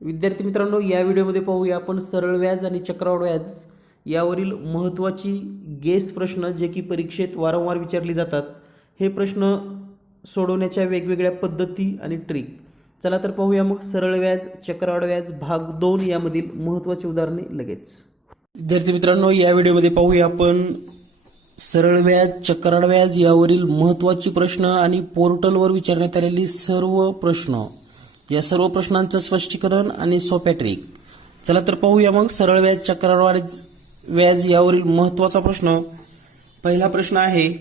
विद्यार्थी मित्रांनो, या व्हिडिओमध्ये पाहूया आपण सरळ व्याज आणि चक्रवाढ व्याज यावरील महत्त्वाची गेस प्रश्न जे की परीक्षेत वारंवार विचारले जातात. हे प्रश्न सोडवण्याच्या वेगवेगळ्या पद्धती आणि ट्रिक. चला तर पाहूया मग सरळ व्याज चक्रवाढ व्याज भाग 2 यामधील महत्त्वाची उदाहरणे लगेच. विद्यार्थी मित्रांनो, या व्हिडिओमध्ये पाहूया आपण सरळ व्याज चक्रवाढ व्याज यावरील महत्त्वाची प्रश्न आणि पोर्टलवर विचारण्यात आलेली सर्व प्रश्न. या सर्व प्रश्नांचं स्पष्टीकरण आणि सोप्या ट्रिक. चला तर पाहूया मग सरळ व्याज चक्रवाढ व्याज यावरील महत्त्वाचा प्रश्न. पहिला प्रश्न आहे,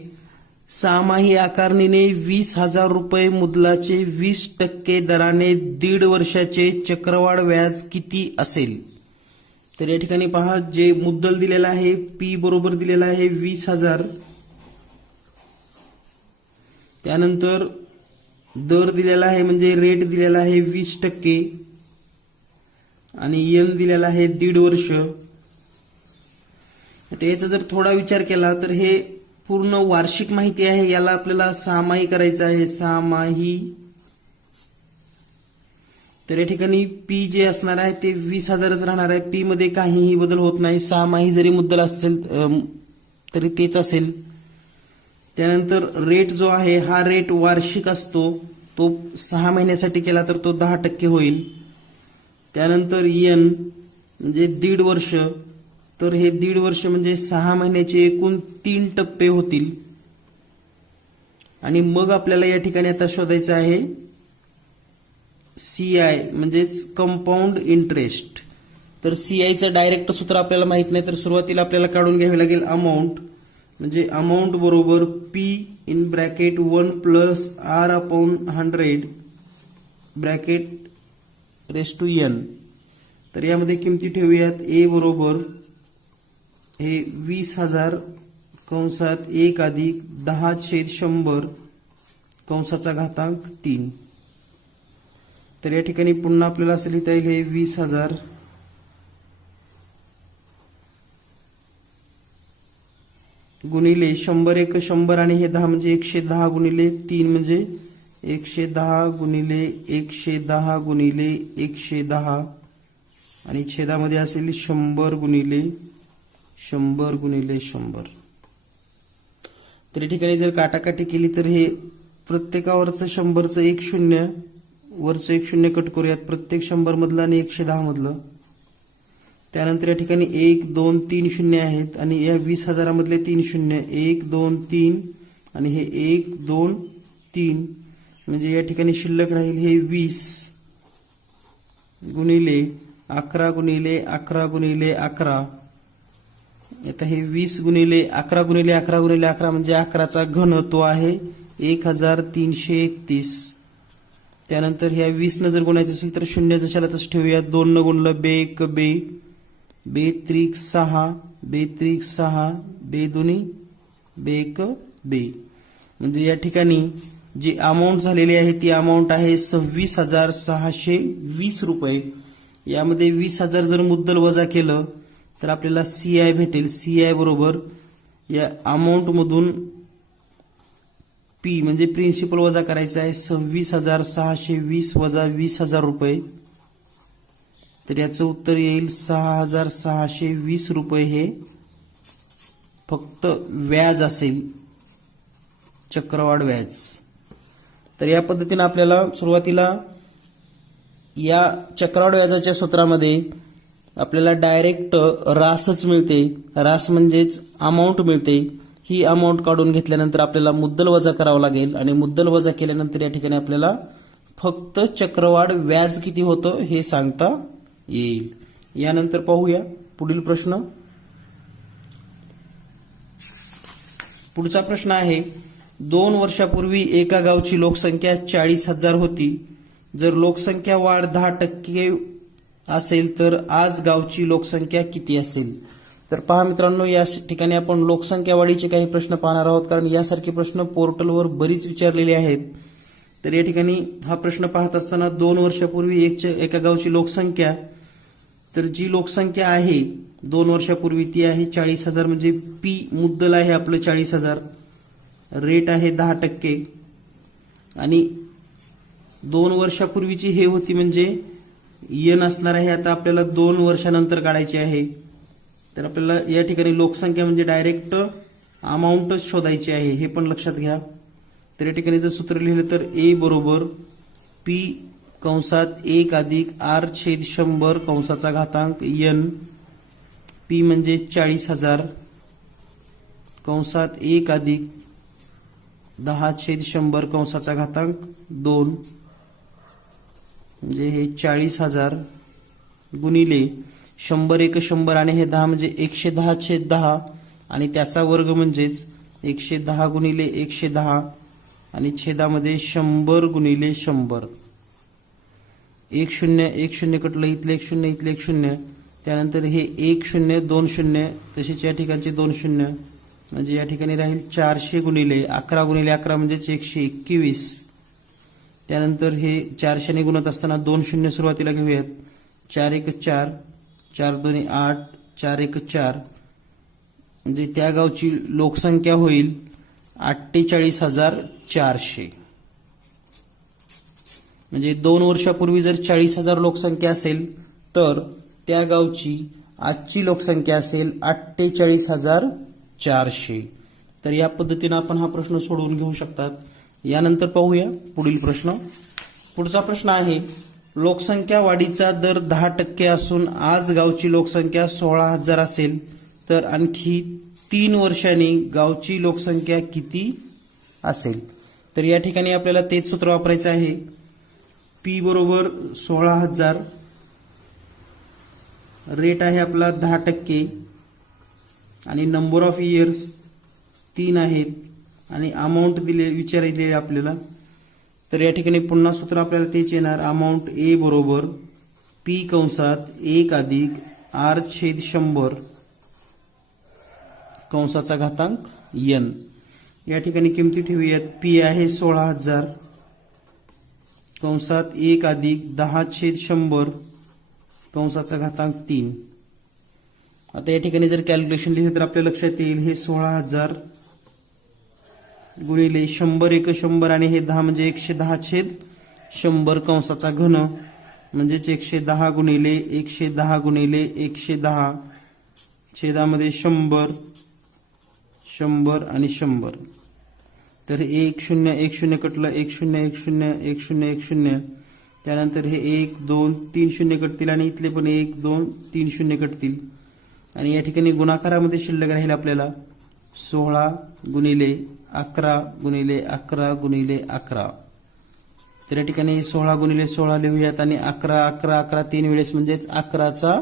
सहामाही आकारणीने 20,000 रुपये मुद्दलाचे 20% दराने 1.5 वर्षाचे चक्रवाढ व्याज किती असेल? तर या ठिकाणी पहा, जे मुद्दल दिलेला आहे पी बरोबर दिलेला आहे 20,000. त्यानंतर दर दिलेला आहे म्हणजे रेट दिलेला आहे 20% आणि एन दिलेला आहे 1.5 वर्ष. आता याचा जर थोडा विचार केला तर हे पूर्ण वार्षिक माहिती आहे, याला आपल्याला सहामाही करायचं आहे. सहामाही. तर या ठिकाणी पी जे असणार आहे ते 20,000च राहणार आहे. पी मध्ये काहीही बदल होत नाही. सहामाही जरी मुद्दल असेल तरी तेच असेल. त्यानंतर रेट जो आहे हा रेट वार्षिक असतो, तो 6 महिन्यासाठी केला तर तो 10% होईल. त्यानंतर एन म्हणजे 1.5 वर्ष, तर हे 1.5 वर्ष म्हणजे 6 महिन्याचे एकूण 3 टप्पे होतील. आणि मग आपल्याला या ठिकाणी आता शोधायचं आहे सीआय म्हणजेच कंपाऊंड इंटरेस्ट. तर सीआयचं डायरेक्ट सूत्र आपल्याला माहित नाही, तर सुरुवातीला आपल्याला काढून घ्यावी लागेल अमाऊंट. म्हणजे अमाऊंट बरोबर P in bracket 1 plus R upon 100 bracket raise to N. तर यामध्ये किमती ठेवूयात. ए बरोबर हे 20,000 कंसात 1 अधिक 10/100 कंसाचा घातांक 3. तर या ठिकाणी पुन्हा आपल्याला असं लिहिता येईल हे 20,000 गुणिले 100 एक 100 आणि हे 10 म्हणजे 110 गुणिले 3 म्हणजे 110 गुणिले 110 गुणिले 110 आणि छेदामध्ये असेल 100 गुणिले 100 गुणिले 100. तर या ठिकाणी जर काटाकाटी केली तर हे प्रत्येकावरचं 100चं 1 0 वरचं 1 0 कट करूयात, प्रत्येक 100 मधलं आणि 110 मधलं. त्यानंतर या ठिकाणी 1 2 3 शून्य आहेत आणि या 20,000 मधले 3 शून्य 1 2 3 आणि हे 1 2 3 म्हणजे या ठिकाणी शिल्लक राहील हे 20 गुणिले 11 गुणिले 11 गुणिले 11. आता हे 20 गुणिले 11 गुणिले 11 गुणिले 11 म्हणजे 11चा घन, तो आहे 1331. त्यानंतर ह्या 20 न जर गुणायचं असेल तर 0 जशाला तसं ठेवूया. 2 न गुणलं बे एक बे, बे त्रिक 6, बे त्रिक 6, बे दोन्ही बे एक बे. म्हणजे या ठिकाणी जी अमाऊंट झालेली आहे ती अमाऊंट आहे 26,620 रुपये. यामध्ये 20,000 जर मुद्दल वजा केलं तर आपल्याला सीआय भेटेल. सीआय बरोबर या अमाऊंट मधून पी म्हणजे प्रिन्सिपल वजा करायचं आहे. 26,620 वजा 20,000 रुपये. तर याचं उत्तर येईल 6,620 रुपये. हे फक्त व्याज असेल, चक्रवाढ व्याज. तर या पद्धतीने आपल्याला सुरुवातीला या चक्रवाढ व्याजाच्या सूत्रामध्ये आपल्याला डायरेक्ट रासच मिळते. रास म्हणजेच अमाऊंट मिळते. ही अमाऊंट काढून घेतल्यानंतर आपल्याला मुद्दल वजा करावं लागेल आणि मुद्दल वजा केल्यानंतर या ठिकाणी आपल्याला फक्त चक्रवाढ व्याज किती होतं हे सांगता येईल. यानंतर पाहूया पुढील प्रश्न. पुढचा प्रश्न आहे, 2 वर्षापूर्वी एका गावची लोकसंख्या 40,000 होती. जर लोकसंख्या वाढ 10% असेल तर आज गावची लोकसंख्या किती असेल? तर पहा मित्रांनो, या ठिकाणी आपण लोकसंख्या वाढीचे काही प्रश्न पाहणार आहोत, कारण यासारखे प्रश्न पोर्टलवर बरीच विचारलेले आहेत. तर या ठिकाणी हा प्रश्न पाहत असताना 2 वर्षापूर्वी एका गावची लोकसंख्या, तर जी लोकसंख्या आहे 2 वर्षापूर्वी ती आहे 40,000. म्हणजे पी मुद्दल आहे आपलं 40,000, रेट आहे 10% आणि 2 वर्षापूर्वीची हे होती म्हणजे एन असणार आहे आता आपल्याला 2 वर्षानंतर काढायची आहे. तर आपल्याला या ठिकाणी लोकसंख्या म्हणजे डायरेक्ट अमाऊंटच शोधायची आहे, हे पण लक्षात घ्या. तर या ठिकाणी जर सूत्र लिहिलं तर ए बरोबर पी कंसात 1 अधिक आर छेद 100 कंसाचा घातांक एन. पी म्हणजे 40,000 कंसात 1 अधिक 10 छेद 100 कंसाचा घातांक 2 म्हणजे हे 40,000 गुणिले 100 एक 100 आणि हे 10 म्हणजे 110 छेद 10 आणि त्याचा वर्ग म्हणजेच 110 गुणिले 110 आणि छेदामध्ये 100 गुणिले 100. 1 0 कटलं, इथले 1 0 इथले 1 0, त्यानंतर हे 1 0 2 0 तसेच या ठिकाणचे 2 0 म्हणजे या ठिकाणी राहील 400 गुणिले 11 गुणिले 11 म्हणजेच 121. त्यानंतर हे 400 ने गुणत असताना 2 0 सुरुवातीला घेऊयात. 4 1 4 4 2 8 4 1 4 म्हणजे त्या गावची लोकसंख्या होईल 48,400. म्हणजे 2 वर्षापूर्वी जर 40,000 लोकसंख्या असेल तर त्या गावची आजची लोकसंख्या असेल 48,400. तर या पद्धतीने आपण हा प्रश्न सोडवून घेऊ शकतात. यानंतर पाहूया पुढील प्रश्न. पुढचा प्रश्न आहे, लोकसंख्या वाढीचा दर 10% असून आज गावची लोकसंख्या 16,000 असेल तर आणखी 3 वर्षांनी गावची लोकसंख्या किती असेल. तर या ठिकाणी आपल्याला तेच सूत्र वापरायचं आहे. पी बरोबर 16,000, रेट आहे आपला 10% आणि नंबर ऑफ इयर्स 3 आहेत आणि अमाऊंट विचारले आपल्याला. तर या ठिकाणी पुन्हा सूत्र आपल्याला तेच येणार. अमाऊंट ए बरोबर पी कंसात 1 अधिक आर छेद 100 कंसाचा घातांक एन. या ठिकाणी किमती ठेवूयात. पी आहे 16,000 कंसात 1 अधिक 10 छेद 100 कंसाचा घातांक 3. आता या ठिकाणी जर कॅल्क्युलेशन लिहिले तर आपल्या लक्षात येईल हे 16,000 गुणिले 100 एक 100 आणि हे 10 म्हणजे 110 छेद 100 कंसाचा घन म्हणजेच 110 गुणिले 110 गुणिले 110 छेदामध्ये 100 100 आणि 100. तर 1 0 1 0 कटलं, 1 0 1 0 1 0 1 0, त्यानंतर हे 1 2 3 0 कटतील आणि इथले पण 1 2 3 0 कटतील आणि या ठिकाणी गुणाकारामध्ये शिल्लक राहील आपल्याला 16 गुणिले 11 गुणिले 11 गुणिले 11. तर या ठिकाणी 16 गुणिले 16 लिहूयात आणि 11 11 11 3 वेळेस म्हणजेच 11चा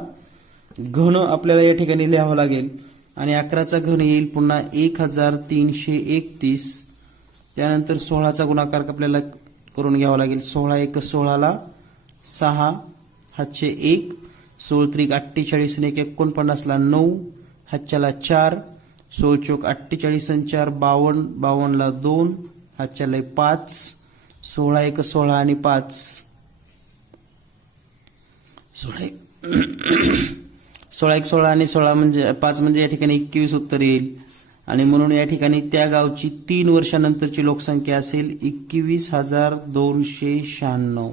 घन आपल्याला या ठिकाणी लिहावं लागेल आणि 11चा घन येईल पुन्हा 1331. त्यानंतर 16चा गुणाकार आपल्याला करून घ्यावा लागेल. 16 1 16ला 6 हातचे 1 16 त्रिक 48 आणि 1 49ला 9 हातच्याला 4 16 चौक 48 आणि 4 52 52ला 2 हातच्याला 5 16 1 16 आणि 5 16 1 16 आणि 16 म्हणजे 5 म्हणजे या ठिकाणी 21 उत्तर येईल आणि म्हणून या ठिकाणी त्या गावची 3 वर्षानंतरची लोकसंख्या असेल 21,296.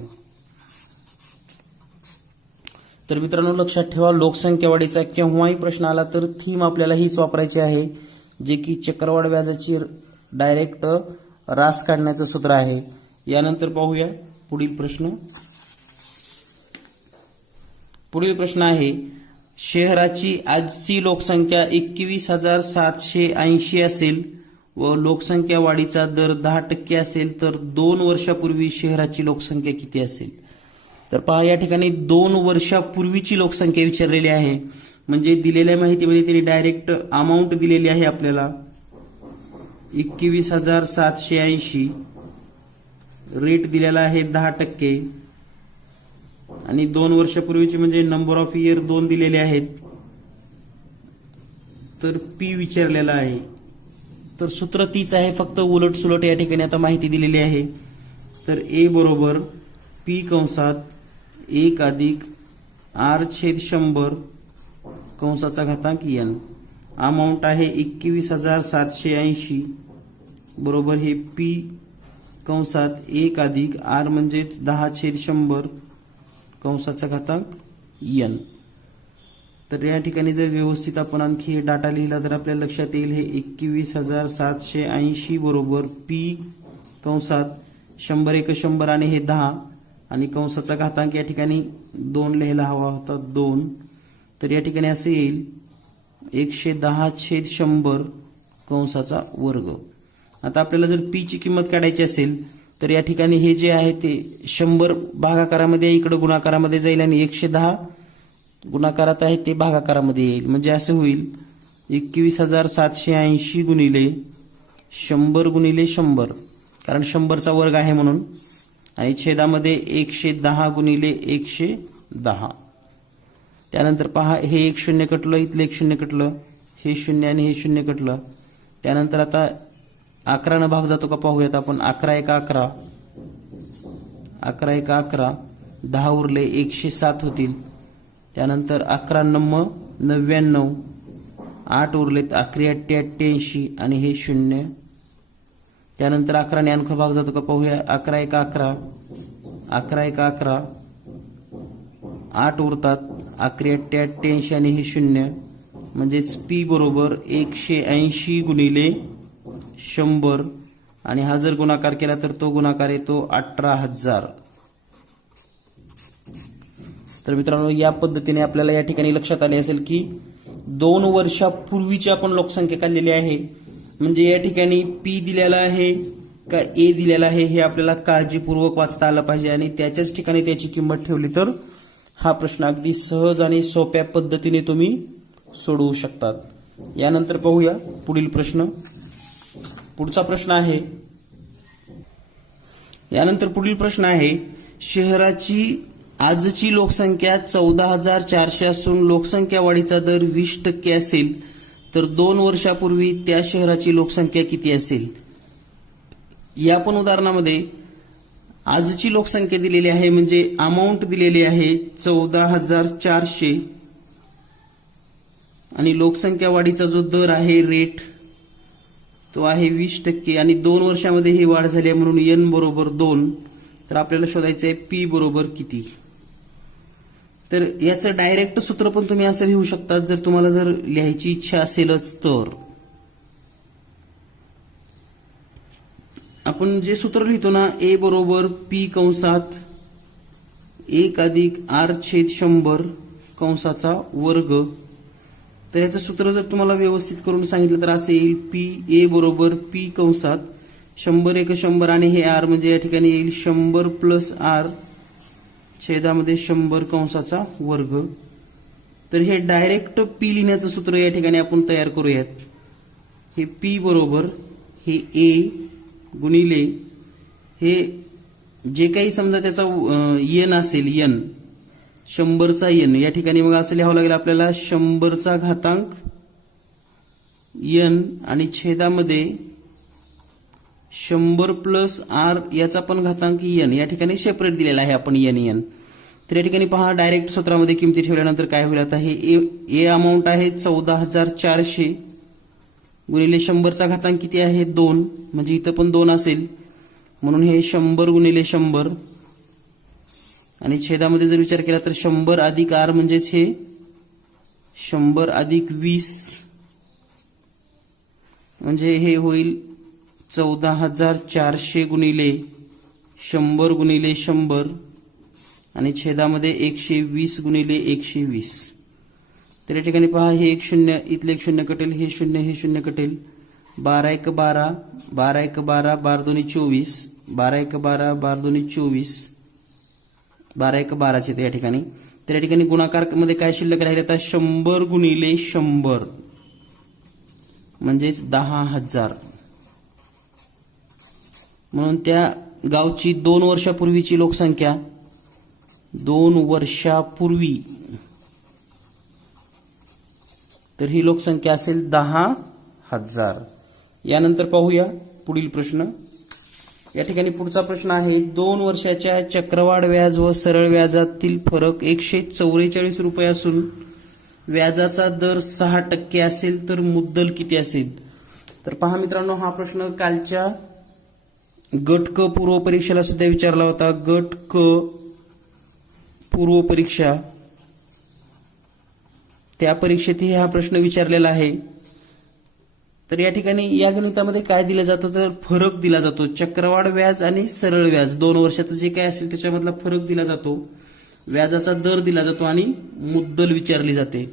तर मित्रांनो लक्षात ठेवा, लोकसंख्या वाढीचा केव्हाही प्रश्न आला तर थीम आपल्याला हीच वापरायची आहे, जे की चक्रवाढ व्याजाची डायरेक्ट रास काढण्याचं सूत्र आहे. यानंतर पाहूया पुढील प्रश्न. पुढील प्रश्न आहे, शहराची आजची लोकसंख्या 21,780 असेल व लोकसंख्या वाढीचा दर 10% असेल तर 2 वर्षापूर्वी शहराची लोकसंख्या किती असेल. तर पहा या ठिकाणी 2 वर्षापूर्वीची लोकसंख्या विचारलेली आहे. म्हणजे दिलेल्या माहितीमध्ये त्यांनी डायरेक्ट अमाऊंट दिलेली आहे आपल्याला 21,780, रेट दिलेला आहे 10% आणि 2 वर्षापूर्वीचे म्हणजे नंबर ऑफ इयर 2 दिलेले आहेत. तर पी विचारलेला आहे. तर सूत्र तीच आहे, फक्त उलट सुलट या ठिकाणी आता माहिती दिलेली आहे. तर ए बरोबर पी कंसात 1 अधिक आर छेद 100 कंसाचा घातांक एन. अमाऊंट आहे 21,780 बरोबर हे पी कंसात 1 अधिक आर म्हणजेच 10 छेद 100 कंसाचा घातांक n. तर या ठिकाणी जर व्यवस्थित आपण आणखी डाटा लिहिला तर आपल्या लक्षात येईल हे 21,780 बरोबर p कंसात 100 एक 100 आणि हे 10 आणि कंसाचा घातांक या ठिकाणी 2 लिहायला हवा होता 2. तर या ठिकाणी असे येईल 110/100 कंसाचा वर्ग. आता आपल्याला जर p ची किंमत काढायची असेल तर या ठिकाणी हे जे आहे ते 100 भागाकारामध्ये इकडे गुणाकारामध्ये जाईल आणि 110 गुणाकारात आहे ते भागाकारामध्ये येईल. म्हणजे असं होईल 21,780 गुणिले 100 गुणिले 100 कारण 100चा वर्ग आहे म्हणून आणि छेदामध्ये 110 गुणिले 110. त्यानंतर पहा हे 1 शून्य कटलं इथलं 1 शून्य कटलं हे 0 आणि हे 0 कटलं. त्यानंतर आता 11 न भाग जातो का पाहूयात आपण. 11 एक 11 11 एक 11 10 उरले 107 होतील. त्यानंतर 11 नम्म 99 8 उरलेत 11 8 88 आणि हे 0. त्यानंतर 11 ने आणखा भाग जातो का पाहूया. 11 एक 11 11 एक 11 8 उरतात 11 8 88 आणि हे 0. म्हणजेच p बरोबर 180 गुणिले 100 आणि हा जर गुणाकार केला तर तो गुणाकार येतो 18,000. तर मित्रांनो या पद्धतीने आपल्याला या ठिकाणी लक्षात आले असेल की 2 वर्षापूर्वीची आपण लोकसंख्या काढलेली आहे. म्हणजे या ठिकाणी p दिलेला आहे का a दिलेला आहे हे आपल्याला काळजीपूर्वक वाचता आलं पाहिजे आणि त्याच्याच ठिकाणी त्याची किंमत ठेवली तर हा प्रश्न अगदी सहज आणि सोप्या पद्धतीने तुम्ही सोडवू शकतात. यानंतर पाहूया पुढील प्रश्न. पुढचा प्रश्न आहे यानंतर पुढील प्रश्न आहे शहराची आजची लोकसंख्या 14,400 असून लोकसंख्या वाढीचा दर 20% असेल तर 2 वर्षापूर्वी त्या शहराची लोकसंख्या किती असेल. या पण उदाहरणामध्ये आजची लोकसंख्या दिलेली आहे म्हणजे अमाऊंट दिलेली आहे 14,400 आणि लोकसंख्या वाढीचा जो दर आहे रेट तो आहे 20% आणि 2 वर्षामध्ये ही वाढ झाली आहे म्हणून n बरोबर 2. तर आपल्याला शोधायचं आहे p बरोबर किती. तर याचं डायरेक्ट सूत्र पण तुम्ही असं लिहू शकता जर तुम्हाला जर लिहायची इच्छा असेलच तर. आपण जे सूत्र लिहितो ना a बरोबर p कंसात 1 अधिक r छेद 100 कंसाचा वर्ग. तर याचं सूत्र जर तुम्हाला व्यवस्थित करून सांगितलं तर असे येईल a बरोबर p कंसात 100 एक 100 आणि हे r म्हणजे या ठिकाणी येईल 100 प्लस r छेदामध्ये 100 कंसाचा वर्ग. तर हे डायरेक्ट p लिहिण्याचं सूत्र या ठिकाणी आपण तयार करूयात. हे p बरोबर हे a गुणिले हे जे काही समजा त्याचा n असेल n 100चा n या ठिकाणी मग असं लिहावं लागेल आपल्याला 100चा घातांक n आणि छेदामध्ये 100 प्लस r याचा पण घातांक n या ठिकाणी सेपरेट दिलेला आहे आपण n. तर या ठिकाणी पहा डायरेक्ट सूत्रामध्ये किमती ठेवल्यानंतर काय होईल. आता हे a अमाऊंट आहे 14,400 गुणिले 100चा घातांक किती आहे 2 म्हणजे इथं पण 2 असेल म्हणून हे 100 गुणिले 100 आणि छेदामध्ये जर विचार केला तर 100 अधिक r म्हणजेच हे 100 अधिक 20 म्हणजे हे होईल 14,400 गुणिले 100 गुणिले 100 आणि छेदामध्ये 120 गुणिले 120. तर या ठिकाणी पहा हे 1 शून्य इथले 1 शून्य कटेल हे 0 हे 0 कटेल 12 एक 12 12 एक 12 12 दोन्ही 24 12 एक 12 12 दोन्ही 24 12 एक 12 चे या ठिकाणी. तर या ठिकाणी गुणाकार मध्ये काय शिल्लक राहिले आता 100 गुणिले 100 म्हणजेच 10,000. म्हणून त्या गावची 2 वर्षापूर्वीची लोकसंख्या 2 वर्षापूर्वी तर ही लोकसंख्या असेल 10,000. यानंतर पाहूया पुढील प्रश्न. या ठिकाणी पुढचा प्रश्न आहे 2 वर्षाच्या चक्रवाढ व्याज व सरळ व्याजातील फरक 144 रुपये असून व्याजाचा दर 6% असेल तर मुद्दल किती असेल. तर पहा मित्रांनो हा प्रश्न कालच्या गट क पूर्व परीक्षेला सुद्धा विचारला होता. गट क पूर्व परीक्षा, त्या परीक्षेतही हा प्रश्न विचारलेला आहे. तर या ठिकाणी या गणितामध्ये काय दिलं जातं तर फरक दिला जातो. चक्रवाढ व्याज आणि सरळ व्याज 2 वर्षाचं जे काय असेल त्याच्यामधला फरक दिला जातो, व्याजाचा दर दिला जातो आणि मुद्दल विचारली जाते.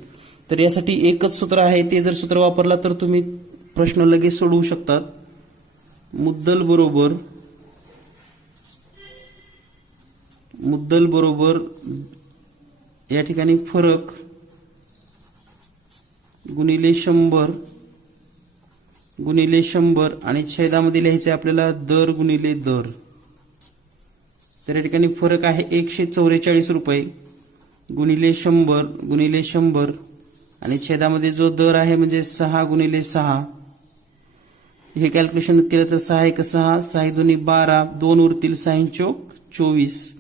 तर यासाठी एकच सूत्र आहे, ते जर सूत्र वापरला तर तुम्ही प्रश्न लगेच सोडवू शकतात. मुद्दल बरोबर या ठिकाणी फरक गुणिले 100 आणि छेदामध्ये लिहायचे आपल्याला दर गुणिले दर. तर या ठिकाणी फरक आहे 144 रुपये गुणिले 100 आणि छेदामध्ये जो दर आहे म्हणजे 6 गुणिले 6. हे कॅल्क्युलेशन केलं तर 6 1 6, 6 2 12, 2 उरतील 6 चौक 24.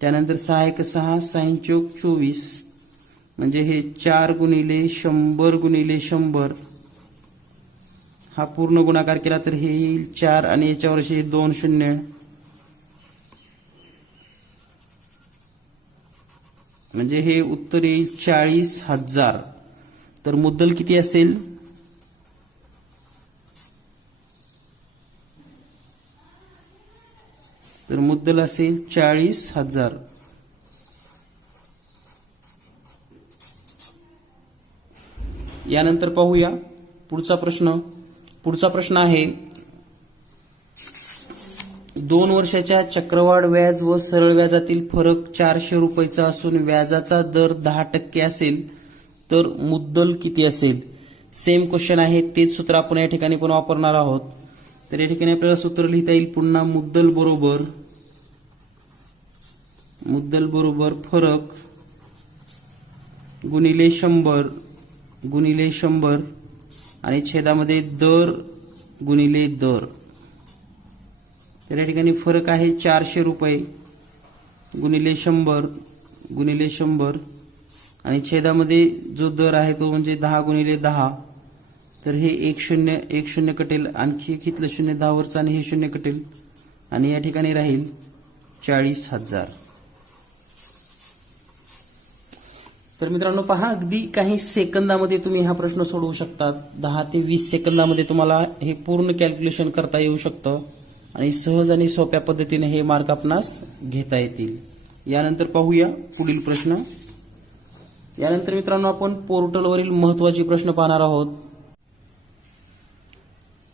त्यानंतर 6 1 6, 6 चौक 24 म्हणजे हे 4 गुणिले 100 हा पूर्ण गुणाकार केला तर हे येईल 4 आणि याच्यावर 2 शून्य म्हणजे हे उत्तर येईल 40,000. तर मुद्दल किती असेल तर मुद्दल असेल 40,000. यानंतर पाहूया पुढचा प्रश्न आहे 2 वर्षाच्या चक्रवाढ व्याज व सरळ व्याजातील फरक 400 रुपयाचा असून व्याजाचा दर 10% असेल तर मुद्दल किती असेल. सेम क्वेश्चन आहे, तेच सूत्र आपण या ठिकाणी पण वापरणार आहोत. तर या ठिकाणी आपल्याला सूत्र लिहिता येईल पुन्हा मुद्दल बरोबर फरक गुणिले 100 आणि छेदामध्ये दर गुणिले दर. तर या ठिकाणी फरक आहे 400 रुपये गुणिले 100 आणि छेदामध्ये जो दर आहे तो म्हणजे 10 गुणिले 10. तर हे 1 शून्य कटेल, आणखी एक इथलं 0 10 वरचं आणि हे 0 कटेल आणि या ठिकाणी राहील 40,000. तर मित्रांनो पहा, अगदी काही सेकंदामध्ये तुम्ही हा प्रश्न सोडवू शकतात. 10 ते 20 सेकंदामध्ये तुम्हाला हे पूर्ण कॅल्क्युलेशन करता येऊ शकतं आणि सहज आणि सोप्या पद्धतीने हे मार्क आपणास घेता येतील. यानंतर पाहूया पुढील प्रश्न. यानंतर मित्रांनो आपण पोर्टलवरील महत्त्वाचे प्रश्न पाहणार आहोत.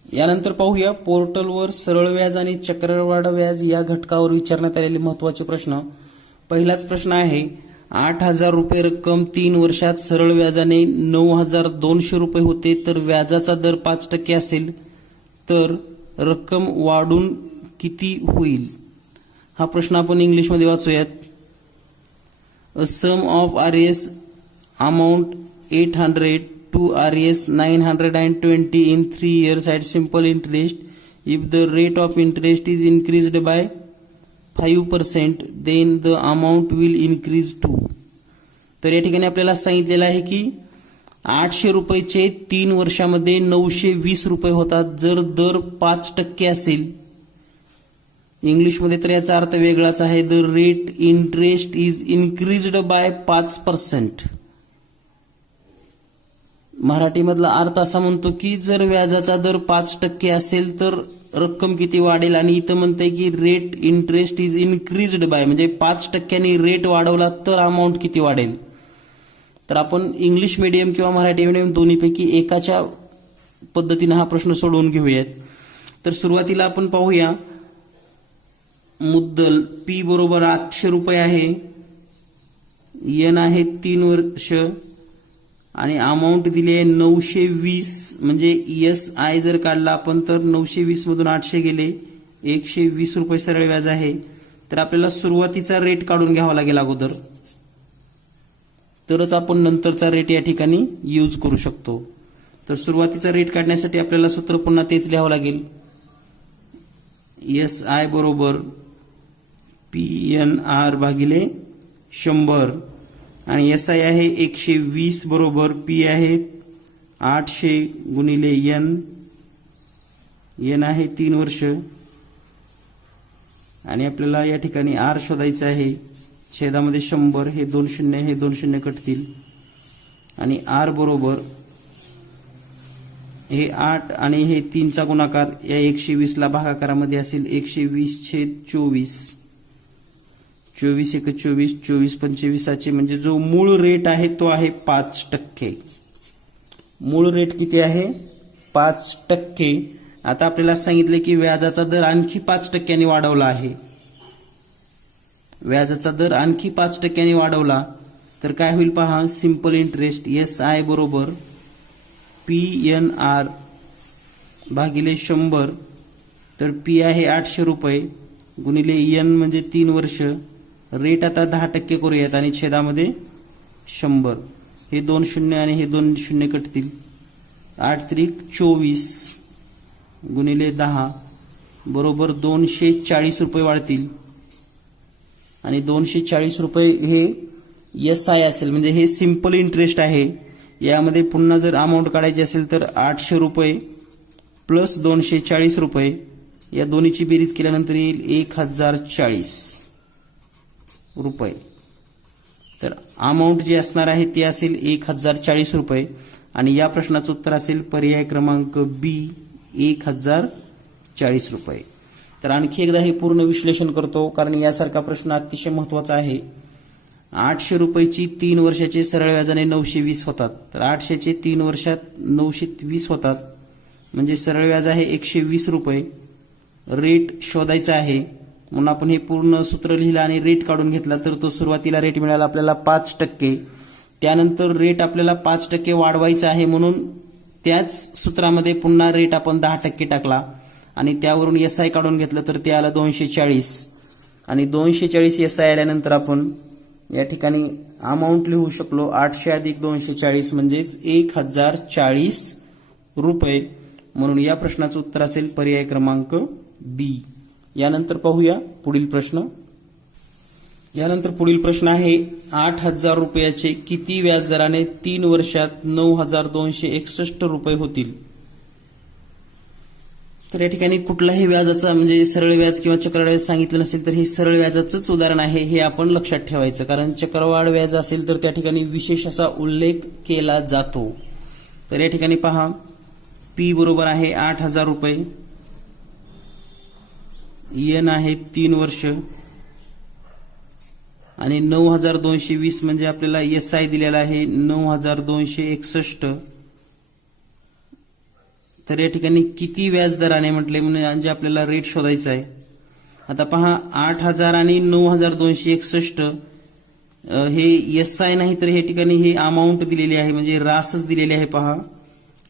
यानंतर पाहूया पोर्टलवर सरळ व्याज आणि चक्रवाढ व्याज या घटकावर विचारण्यात आलेले महत्त्वाचे प्रश्न. पहिलाच प्रश्न आहे 8,000 रुपये रक्कम 3 वर्षात सरळ व्याजाने 9,200 रुपये होते तर व्याजाचा दर 5% असेल तर रक्कम वाढून किती होईल. हा प्रश्न आपण इंग्लिशमध्ये वाचूयात. अ सम of RS amount 800 to RS 920 in 3 years at simple interest. If the rate of interest is increased by 5% then the amount will increase too. तर या ठिकाणी आपल्याला सांगितलेलं आहे की 800 रुपयाचे 3 वर्षामध्ये 920 रुपये होतात जर दर 5% असेल. इंग्लिशमध्ये तर याचा अर्थ वेगळाच आहे. The rate interest is increased by 5%. मराठीमधला अर्थ असा म्हणतो की जर व्याजाचा दर 5% असेल तर रक्कम किती वाढेल आणि इथं म्हणतंय की rate interest is increased by म्हणजे 5% रेट वाढवला तर अमाऊंट किती वाढेल. तर आपण इंग्लिश मीडियम किंवा मराठी मीडियम दोन्हीपैकी एकाच्या पद्धतीने हा प्रश्न सोडवून घेऊयात. तर सुरुवातीला आपण पाहूया मुद्दल P बरोबर 800 रुपये आहे, N आहे 3 वर्ष आणि अमाऊंट दिली आहे 920 म्हणजे SI जर काढला आपण तर 920 मधून 800 गेले 120 रुपये सरळ व्याज आहे. तर आपल्याला सुरुवातीचा रेट काढून घ्यावा लागेल अगोदर, तरच आपण नंतरचा रेट या ठिकाणी यूज करू शकतो. तर सुरुवातीचा रेट काढण्यासाठी आपल्याला सूत्र पुन्हा तेच लिहावं लागेल. SI बरोबर PNR भागिले 100 आणि SI आहे 120 बरोबर P आहे 800 गुणिले N आहे 3 वर्ष आणि आपल्याला या ठिकाणी R शोधायचं आहे. छेदामध्ये 100, हे 2 शून्य हे 2 शून्य कटतील आणि आर बरोबर हे 8 आणि हे 3चा गुणाकार या 120 ला भागाकारामध्ये असेल 120/24. 24 × 24, 24 25 म्हणजे जो मूळ रेट आहे तो आहे 5%. मूळ रेट किती आहे? 5%. आता आपल्याला सांगितले की व्याजाचा दर आणखी 5% वाढवला आहे. व्याजाचा दर आणखी 5% वाढवला तर काय होईल पहा. सिंपल इंटरेस्ट SI बरोबर PNR भागिले 100. तर P आहे 800 रुपये गुणिले N म्हणजे 3 वर्ष. रेट आता 10% करूयात आणि छेदामध्ये 100. हे 2 शून्य आणि हे 2 शून्य कटतील. 8 त्रिक 24 गुणिले 10 बरोबर 240 रुपये वाढतील आणि 240 रुपये हे SI असेल म्हणजे हे सिंपल इंटरेस्ट आहे. यामध्ये पुन्हा जर अमाऊंट काढायची असेल तर 800 रुपये प्लस 240 रुपये या दोन्हीची बेरीज केल्यानंतर येईल 1040 रुपये. तर अमाऊंट जी असणार आहे ती असेल 1040 रुपये आणि या प्रश्नाचं उत्तर असेल पर्याय क्रमांक B 1040 रुपये. तर आणखी एकदा हे पूर्ण विश्लेषण करतो कारण यासारखा प्रश्न अतिशय महत्त्वाचा आहे. 800 रुपयाची 3 वर्षाचे सरळ व्याजाने 920 होतात. तर 800चे 3 वर्षात 920 होतात म्हणजे सरळ व्याज आहे 120 रुपये. रेट शोधायचा आहे म्हणून आपण हे पूर्ण सूत्र लिहिलं आणि रेट काढून घेतला तर तो सुरुवातीला रेट मिळाला आपल्याला 5%. त्यानंतर रेट आपल्याला 5% वाढवायचा आहे म्हणून त्याच सूत्रामध्ये पुन्हा रेट आपण 10% टाकला आणि त्यावरून SI काढून घेतलं तर ते आलं 240 आणि 240 SI आल्यानंतर आपण या ठिकाणी अमाऊंट लिहू शकलो 800 अधिक 240 म्हणजेच 1040 रुपये. म्हणून या प्रश्नाचं उत्तर असेल पर्याय क्रमांक B. यानंतर पाहूया पुढील प्रश्न. यानंतर पुढील प्रश्न आहे 8000 रुपयाचे किती व्याजदराने 3 वर्षात 9261 रुपये होतील. तर या ठिकाणी कुठलाही व्याजाचा म्हणजे सरळ व्याज किंवा चक्रवाढ व्याज सांगितलं नसेल तर हे सरळ व्याजाचंच उदाहरण आहे हे आपण लक्षात ठेवायचं कारण चक्रवाढ व्याज असेल तर त्या ठिकाणी विशेष असा उल्लेख केला जातो. तर या ठिकाणी पहा P बरोबर आहे 8000 रुपये. N आहे 3 वर्ष आणि 9220 म्हणजे आपल्याला SI दिलेला आहे 9261. तर या ठिकाणी किती व्याज दराने म्हटले म्हणजे आपल्याला रेट शोधायचा आहे. आता पहा 8000 आणि 9261 हे SI नाही तर या ठिकाणी हे अमाऊंट दिलेली आहे म्हणजे रासच दिलेली आहे. पहा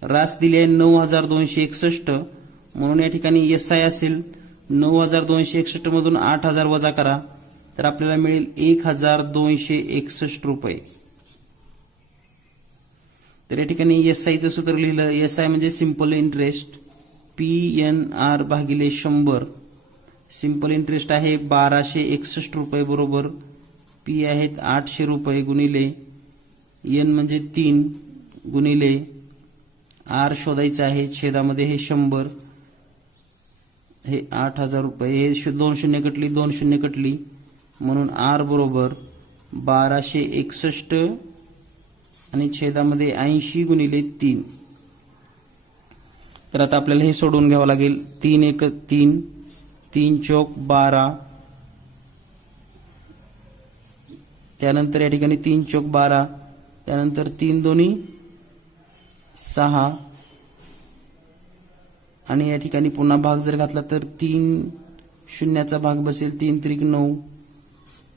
रास दिली आहे 9261 म्हणून या ठिकाणी SI असेल 9261 मधून 8000 वजा करा तर आपल्याला मिळेल 1261 रुपये. तर या ठिकाणी SIचं सूत्र लिहिलं. SI म्हणजे सिंपल इंटरेस्ट PNR भागिले 100. सिंपल इंटरेस्ट आहे 1261 रुपये बरोबर P आहेत 800 रुपये गुणिले N म्हणजे 3 गुणिले R शोधायचं आहे छेदामध्ये हे 100 हे 8000 रुपये हे 2 शून्य कटली 2 शून्य कटली म्हणून R बरोबर 1261 आणि छेदामध्ये 80 गुणिले 3. तर आता आपल्याला हे सोडवून घ्यावं लागेल. 3 1 3 3 चौक 12 त्यानंतर या ठिकाणी 3 चौक 12 त्यानंतर 3 दोन्ही 6 आणि या ठिकाणी पुन्हा भाग जर घातला तर 3 शून्याचा भाग बसेल 3 त्रिक 9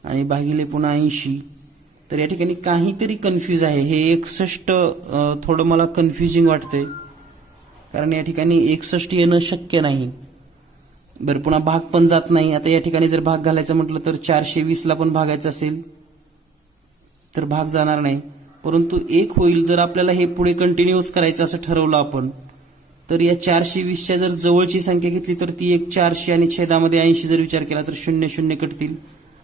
आणि भागिले पुन्हा 80. तर या ठिकाणी काहीतरी कन्फ्यूज आहे. हे 61 थोडं मला कन्फ्युजिंग वाटतंय कारण या ठिकाणी 61 येणं शक्य नाही. बरं पुन्हा भाग पण जात नाही. आता या ठिकाणी जर भाग घालायचा म्हटलं तर 420 ला पण भागायचं असेल तर भाग जाणार नाही परंतु 1 होईल. जर आपल्याला हे पुढे कंटिन्यूच करायचं असं ठरवलं आपण तर या 420च्या जर जवळची संख्या घेतली तर ती एक 400 आणि छेदामध्ये 80 जर विचार केला तर 0 0 कटतील.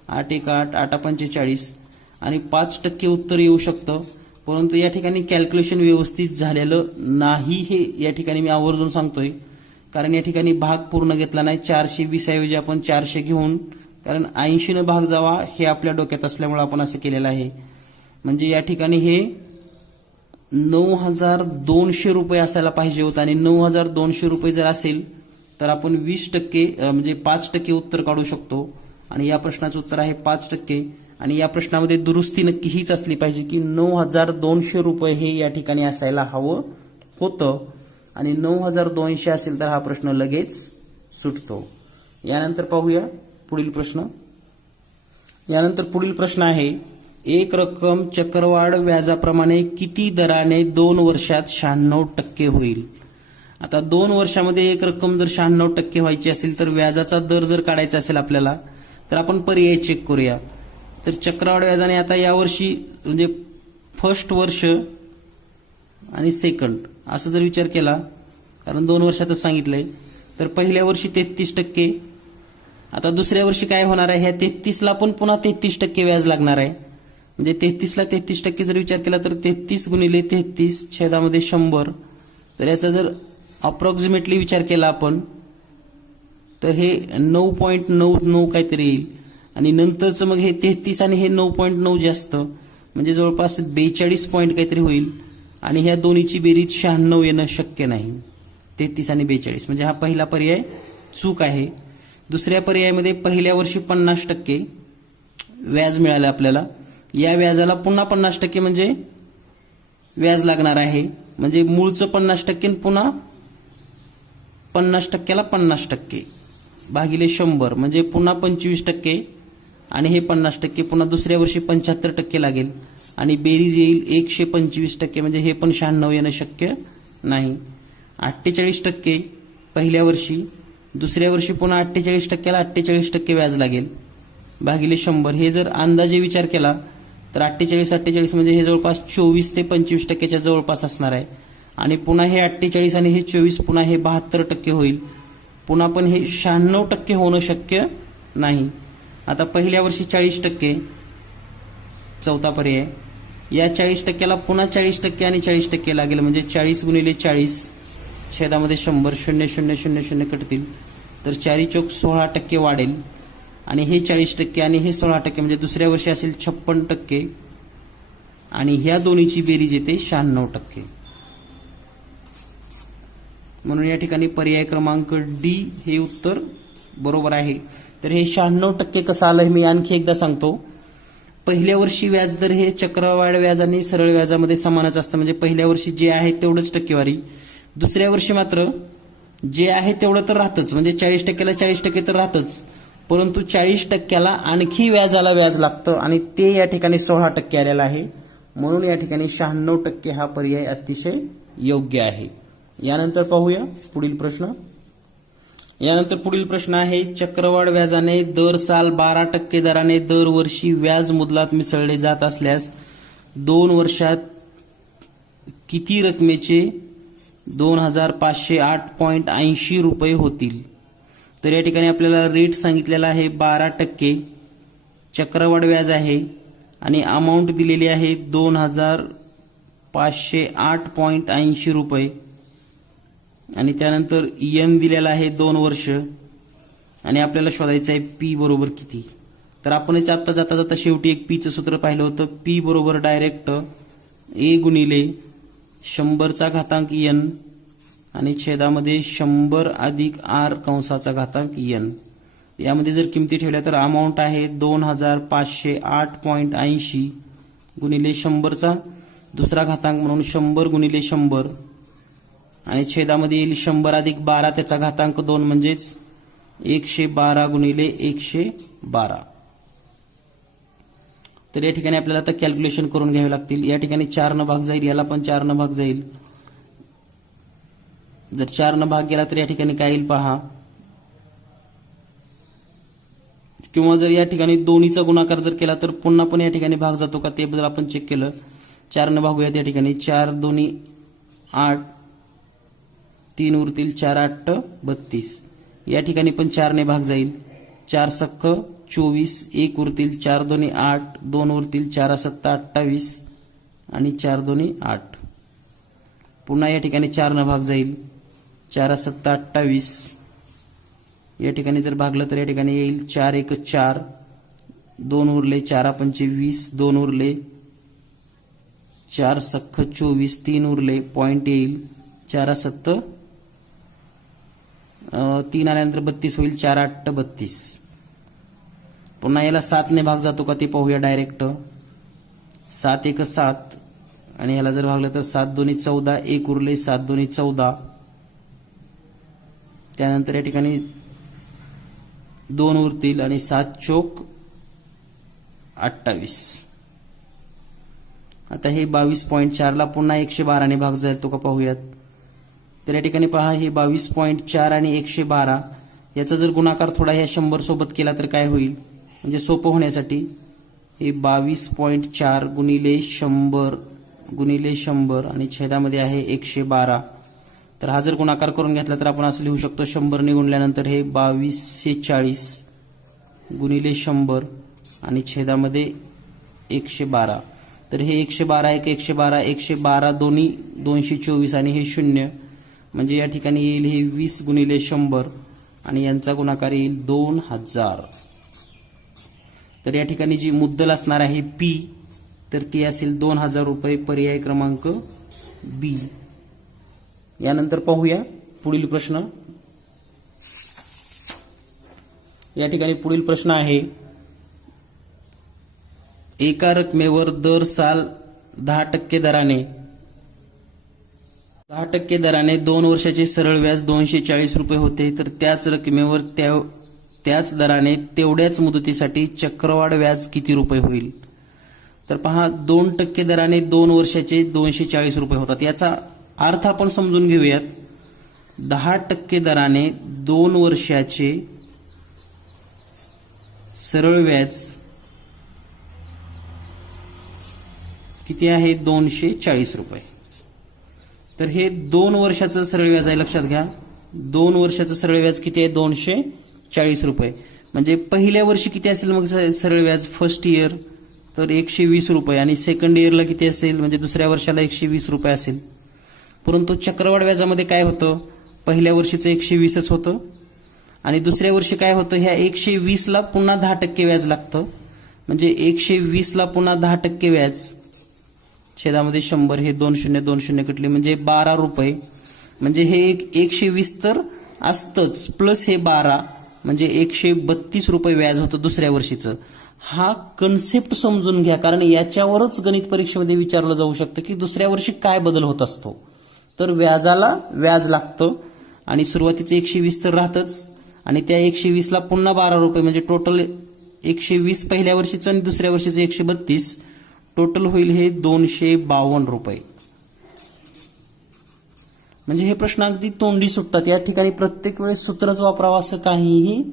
8 1 8 8 45 आणि 5% उत्तर येऊ शकतं परंतु या ठिकाणी कॅल्क्युलेशन व्यवस्थित झालेलं नाही हे या ठिकाणी मी आवर्जून सांगतोय कारण या ठिकाणी भाग पूर्ण घेतला नाही. 420 ऐवजी आपण 400 घेऊन कारण 80 भाग जावा हे आपल्या डोक्यात असल्यामुळे आपण असं केलेलं आहे. म्हणजे या ठिकाणी हे 9,200 रुपये असायला पाहिजे होतं आणि 9,200 रुपये जर असेल तर आपण 20% म्हणजे 5% उत्तर काढू शकतो. आणि या प्रश्नाचं उत्तर आहे 5%. आणि या प्रश्नामध्ये दुरुस्ती नक्की हीच असली पाहिजे की 9,200 रुपये हे या ठिकाणी असायला हवं होतं आणि 9,200 असेल तर हा प्रश्न लगेच सुटतो. यानंतर पाहूया पुढील प्रश्न. यानंतर पुढील प्रश्न आहे, एक रक्कम चक्रवाढ व्याजाप्रमाणे किती दराने 2 वर्षात 96% होईल. आता 2 वर्षामध्ये एक रक्कम जर 96% व्हायची असेल तर व्याजाचा दर जर काढायचा असेल आपल्याला तर आपण पर्याय चेक करूया. तर चक्रवाढ व्याजाने आता यावर्षी म्हणजे फर्स्ट वर्ष आणि सेकंड असं जर विचार केला, कारण 2 वर्षातच सांगितलंय, तर पहिल्या वर्षी 33%. आता दुसऱ्या वर्षी काय होणार आहे, ह्या 33ला पण पुन्हा 33% व्याज लागणार आहे. म्हणजे 33ला 33% जर विचार केला तर 33 गुणिले 33 छेदामध्ये 100. तर याचा जर अप्रॉक्सिमेटली विचार केला आपण तर हे 9.99 काहीतरी येईल. आणि नंतरचं मग हे 33 आणि हे 9.9 जास्त म्हणजे जवळपास 42 पॉईंट काहीतरी होईल. आणि ह्या दोन्हीची बेरीज 96 येणं शक्य नाही. 33 आणि 42 म्हणजे हा पहिला पर्याय चूक आहे. दुसऱ्या पर्यायामध्ये पहिल्या वर्षी 50% व्याज मिळालं आपल्याला. या व्याजाला पुन्हा 50% म्हणजे व्याज लागणार आहे. म्हणजे मूळचं 50% पुन्हा 50%ला 50% भागिले 100 म्हणजे पुन्हा 25% आणि हे 50% पुन्हा दुसऱ्या वर्षी 75% लागेल आणि बेरीज येईल 125% म्हणजे हे पण 96 येणं शक्य नाही. 48% पहिल्या वर्षी, दुसऱ्या वर्षी पुन्हा 48%ला 48% व्याज लागेल भागिले 100. हे जर अंदाजे विचार केला तर 48 म्हणजे हे जवळपास 24 ते 25%च्या जवळपास असणार आहे. आणि पुन्हा हे 48 आणि हे 24 पुन्हा हे 72% होईल. पुन्हा पण हे 96% होणं शक्य नाही. आता पहिल्या वर्षी 40%, चौथा पर्याय. या 40%ला पुन्हा 40% आणि 40% लागेल म्हणजे 40 गुणिले 40 छेदामध्ये 100 0 0 0 0 कटतील तर 4 चौक 16% वाढेल. आणि हे 40% आणि हे 16% म्हणजे दुसऱ्या वर्षी असेल 56% आणि ह्या दोन्हीची बेरीज येते 96%. म्हणून या ठिकाणी पर्याय क्रमांक डी हे उत्तर बरोबर आहे. तर हे 96% कसं आलं हे मी आणखी एकदा सांगतो. पहिल्या वर्षी व्याज दर हे चक्रवाढ व्याज आणि सरळ व्याजामध्ये समानच असतं. म्हणजे पहिल्या वर्षी जे आहे तेवढंच टक्केवारी, दुसऱ्या वर्षी मात्र जे आहे तेवढं तर राहतच. म्हणजे 40%ला 40% तर राहतच, परंतु 40%ला आणखी व्याजाला व्याज लागतं आणि ते या ठिकाणी 16% आलेलं आहे. म्हणून या ठिकाणी 96% हा पर्याय अतिशय योग्य आहे. यानंतर पाहूया पुढील प्रश्न. यानंतर पुढील प्रश्न आहे, चक्रवाढ व्याजाने दर साल 12% दराने दरवर्षी व्याज मुदलात मिसळले जात असल्यास 2 वर्षात किती रकमेचे 2,508.80 रुपये होतील. तर या ठिकाणी आपल्याला रेट सांगितलेला आहे 12%, चक्रवाढ व्याज आहे आणि अमाऊंट दिलेली आहे 2,508.80 रुपये आणि त्यानंतर एन दिलेला आहे 2 वर्ष आणि आपल्याला शोधायचं आहे पी बरोबर किती. तर आपणच आता जाता जाता शेवटी एक पीचं सूत्र पाहिलं होतं. पी बरोबर डायरेक्ट ए गुणिले 100चा घातांक एन आणि छेदामध्ये 100 अधिक आर कंसाचा घातांक एन. यामध्ये जर किमती ठेवल्या तर अमाऊंट आहे 2,508.80 गुणिले 100चा दुसरा घातांक म्हणून 100 गुणिले 100 आणि छेदामध्ये येईल 100 अधिक 12 त्याचा घातांक 2 म्हणजेच 112 गुणिले 112. तर या ठिकाणी आपल्याला आता कॅल्क्युलेशन करून घ्यावे लागतील. या ठिकाणी 4 न भाग जाईल, याला पण 4 न भाग जाईल. जर 4 न भाग गेला तर या ठिकाणी काय येईल पहा. किंवा जर या ठिकाणी दोन्हीचा गुणाकार जर केला तर पुन्हा पण या ठिकाणी भाग जातो का ते बद्दल आपण चेक केलं. 4 न भागूयात या ठिकाणी. 4 दोन्ही 8, 3 उरतील, 4 8 32. या ठिकाणी पण 4 ने भाग जाईल. 4 सक्क 24, 1 उरतील, 4 दोन्ही 8, 2 उरतील, 4 7 28 आणि 4 दोन्ही 8. पुन्हा या ठिकाणी 4 न भाग जाईल. 4 7 28. या ठिकाणी जर भागलं तर या ठिकाणी येईल 4 1 4, 2 उरले 4 5 20, 2 उरले 4 सख्ख 24, 3 उरले पॉईंट येईल 4 7 3 आल्यानंतर 32 होईल, 4 8 32. पुन्हा याला 7 ने भाग जातो का ते पाहूया डायरेक्ट. 7 1 7 आणि याला जर भागलं तर 7 2 14, 1 उरले 7 2 14. त्यानंतर या ठिकाणी 2 उरतील आणि 7 चोक 28. आता हे 22.4 ला पुन्हा 112 ने भाग जाईल तो का पाहूयात. तर या ठिकाणी पहा हे 22.4 आणि 112 याचा जर गुणाकार थोडा ह्या 100 सोबत केला तर काय होईल, म्हणजे सोपं होण्यासाठी हे 22.4 गुणिले 100 गुणिले 100 आणि छेदामध्ये आहे 112. तर हा जर गुणाकार करून घेतला तर आपण असं लिहू शकतो 100 ने गुणल्यानंतर हे 2240 गुणिले 100 आणि छेदामध्ये 112. तर हे 112 1 112 112 दोन्ही 224 आणि हे 0 म्हणजे या ठिकाणी येईल हे 20 गुणिले 100 आणि यांचा गुणाकार येईल 2000. तर या ठिकाणी जी मुद्दल असणार आहे पी तर ती असेल 2000 रुपये, पर्याय क्रमांक बी. यानंतर पाहूया पुढील प्रश्न. या ठिकाणी पुढील प्रश्न आहे एका रकमेवर दर साल 10% दराने 2 वर्षाचे सरळ व्याज 240 रुपये होते, तर त्याच रकमेवर त्याच दराने तेवढ्याच मुदतीसाठी चक्रवाढ व्याज किती रुपये होईल. तर पहा 2% दराने 2 वर्षाचे 240 रुपये होतात. याचा अर्थ आपण समजून घेऊयात. 10% दराने 2 वर्षाचे सरळ व्याज किती आहे 240 रुपये. तर हे 2 वर्षाचं सरळ व्याज आहे, लक्षात घ्या. 2 वर्षाचं सरळ व्याज किती आहे 240 रुपये. म्हणजे पहिल्या वर्षी किती असेल मग सरळ व्याज फर्स्ट इयर तर 120 रुपये आणि सेकंड इयरला किती असेल म्हणजे दुसऱ्या वर्षाला 120 रुपये असेल. परंतु चक्रवाढ व्याजामध्ये काय होतं, पहिल्या वर्षीचं 120च होतं आणि दुसऱ्या वर्षी काय होतं, ह्या 120 ला पुन्हा 10% व्याज लागतं. म्हणजे 120 ला पुन्हा 10% व्याज छेदामध्ये 100 हे 20 कटले म्हणजे 12 रुपये. म्हणजे हे 120 तर असतंच प्लस हे 12 म्हणजे 132 रुपये व्याज होतं दुसऱ्या वर्षीचं. हा कन्सेप्ट समजून घ्या, कारण याच्यावरच गणित परीक्षेमध्ये विचारलं जाऊ शकतं की दुसऱ्या वर्षी काय बदल होत असतो. तर व्याजाला व्याज लागतं आणि सुरुवातीचं 120 तर राहतच आणि त्या 120 ला पुन्हा 12 रुपये म्हणजे टोटल 120 पहिल्या वर्षीचं आणि दुसऱ्या वर्षीचं 132 टोटल होईल हे 252 रुपये. म्हणजे हे प्रश्न अगदी तोंडी सुटतात. या ठिकाणी प्रत्येक वेळेस सूत्रच वापरावं असं काहीही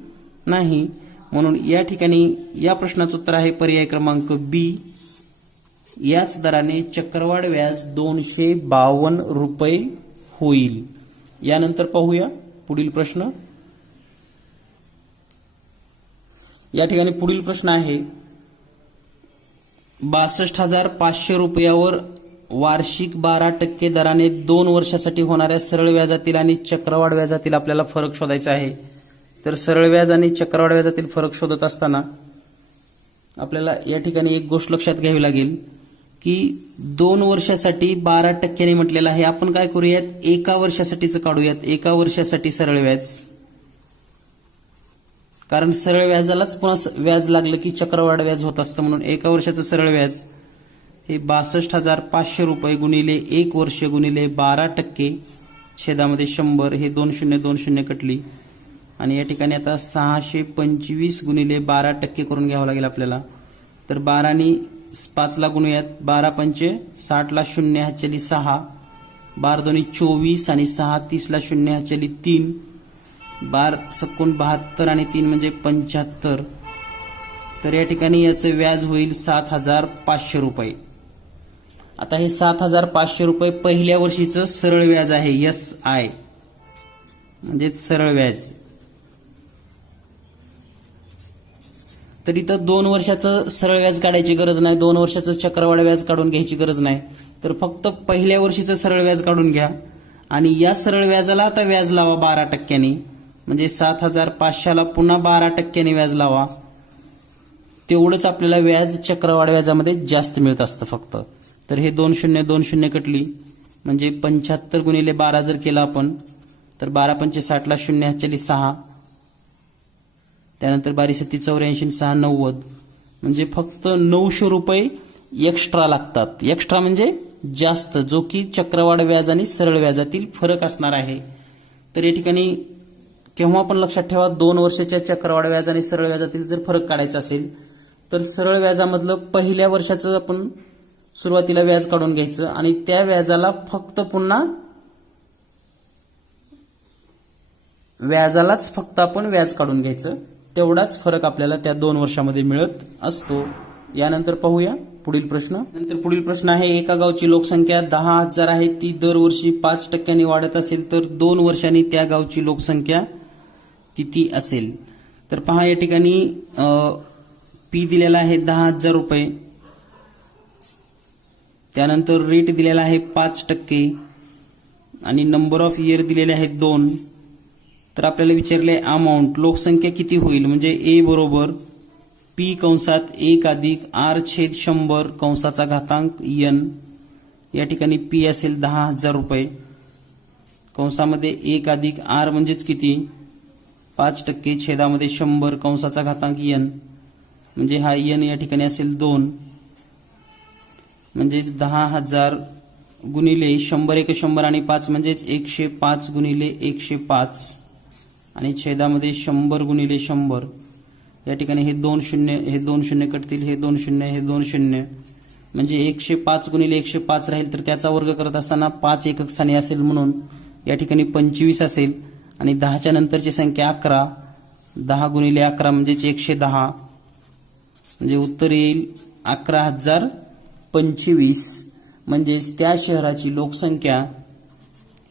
नाही. म्हणून या ठिकाणी या प्रश्नाचं उत्तर आहे पर्याय क्रमांक बी. याच दराने चक्रवाढ व्याज 252 रुपये होईल. यानंतर पाहूया पुढील प्रश्न. या ठिकाणी पुढील प्रश्न आहे 62,500 रुपयावर वार्षिक 12% दराने 2 वर्षासाठी होणाऱ्या सरळ व्याजातील आणि चक्रवाढ व्याजातील आपल्याला फरक शोधायचा आहे. तर सरळ व्याज आणि चक्रवाढ व्याजातील फरक शोधत असताना आपल्याला या ठिकाणी एक गोष्ट लक्षात घ्यावी लागेल की 2 वर्षासाठी 12% म्हटलेलं आहे. आपण काय करूयात, एका वर्षासाठीच काढूयात. एका वर्षासाठी सरळ व्याज, कारण सरळ व्याजालाच पुन्हा व्याज लागलं की चक्रवाढ व्याज होत असतं. म्हणून एका वर्षाचं सरळ व्याज हे 62,500 रुपये गुणिले 1 वर्ष गुणिले 12% छेदामध्ये 100 हे 20 कटली आणि या ठिकाणी आता 625 गुणिले 12% करून घ्यावं लागेल आपल्याला. तर 12 नी 5 ला गुणूयात. 12 पंचे 60 ला 0 ह्याच्याली 6, 12 दोन्ही 24 आणि 6 30 ला 0 ह्याच्याली 3, 12 सकून 72 आणि 3 म्हणजे 75. तर या ठिकाणी याचं व्याज होईल 7,500 रुपये. आता हे 7,500 रुपये पहिल्या वर्षीचं सरळ व्याज आहे, SI म्हणजे सरळ व्याज. तर इथं 2 वर्षाचं सरळ व्याज काढायची गरज नाही, 2 वर्षाचं चक्रवाढ व्याज काढून घ्यायची गरज नाही. तर फक्त पहिल्या वर्षीचं सरळ व्याज काढून घ्या आणि या सरळ व्याजाला आता व्याज लावा 12%. म्हणजे 7,500ला पुन्हा 12% व्याज लावा, तेवढंच आपल्याला व्याज चक्रवाढ व्याजामध्ये जास्त मिळत असतं फक्त. तर हे 2 शून्य 2 शून्य कटली, म्हणजे 75 गुणिले 12 जर केला आपण तर 12 पंचे 60ला 0 हातच्याली 6, त्यानंतर 12 सत्ती 84 6 90, म्हणजे फक्त 900 रुपये एक्स्ट्रा लागतात. एक्स्ट्रा म्हणजे जास्त, जो की चक्रवाढ व्याज आणि सरळ व्याजातील फरक असणार आहे. तर या ठिकाणी केव्हा पण लक्षात ठेवा, 2 वर्षाच्या चक्रवाढ व्याज आणि सरळ व्याजातील जर फरक काढायचा असेल तर सरळ व्याजामधलं पहिल्या वर्षाचं आपण सुरुवातीला व्याज काढून घ्यायचं आणि त्या व्याजाला फक्त पुन्हा व्याजालाच फक्त आपण व्याज काढून घ्यायचं. तेवढाच फरक आपल्याला त्या 2 वर्षामध्ये मिळत असतो. यानंतर पाहूया पुढील प्रश्न. नंतर पुढील प्रश्न आहे, एका गावची लोकसंख्या 10,000 आहे, ती दरवर्षी 5% वाढत असेल तर 2 वर्षांनी त्या गावची लोकसंख्या किती असेल? तर पहा या ठिकाणी पी दिलेला आहे 10,000 रुपये, त्यानंतर रेट दिलेला आहे 5% आणि नंबर ऑफ इयर दिलेले आहेत 2. तर आपल्याला विचारले अमाऊंट, लोकसंख्या किती होईल, म्हणजे ए बरोबर पी कंसात 1 अधिक आर छेद 100 कंसाचा घातांक n. या ठिकाणी पी असेल 10,000 रुपये, कंसामध्ये 1 अधिक आर म्हणजेच किती 5% छेदामध्ये 100 कंसाचा घातांक n, म्हणजे हा n या ठिकाणी असेल 2, म्हणजेच 10,000 गुणिले 100 एक 100 आणि 5 म्हणजेच 105 गुणिले 105 आणि छेदामध्ये 100 गुणिले 100. या ठिकाणी हे 2 शून्य कटतील, हे 2 शून्य हे 2 शून्य, म्हणजे 105 गुणिले 105 राहील, तर त्याचा वर्ग करत असताना 5 एकक स्थानी असेल, म्हणून या ठिकाणी 25 असेल आणि 10च्या नंतरची संख्या 11, 10 गुणिले 11 म्हणजेच 110, म्हणजे उत्तर येईल 11,025. म्हणजेच त्या शहराची लोकसंख्या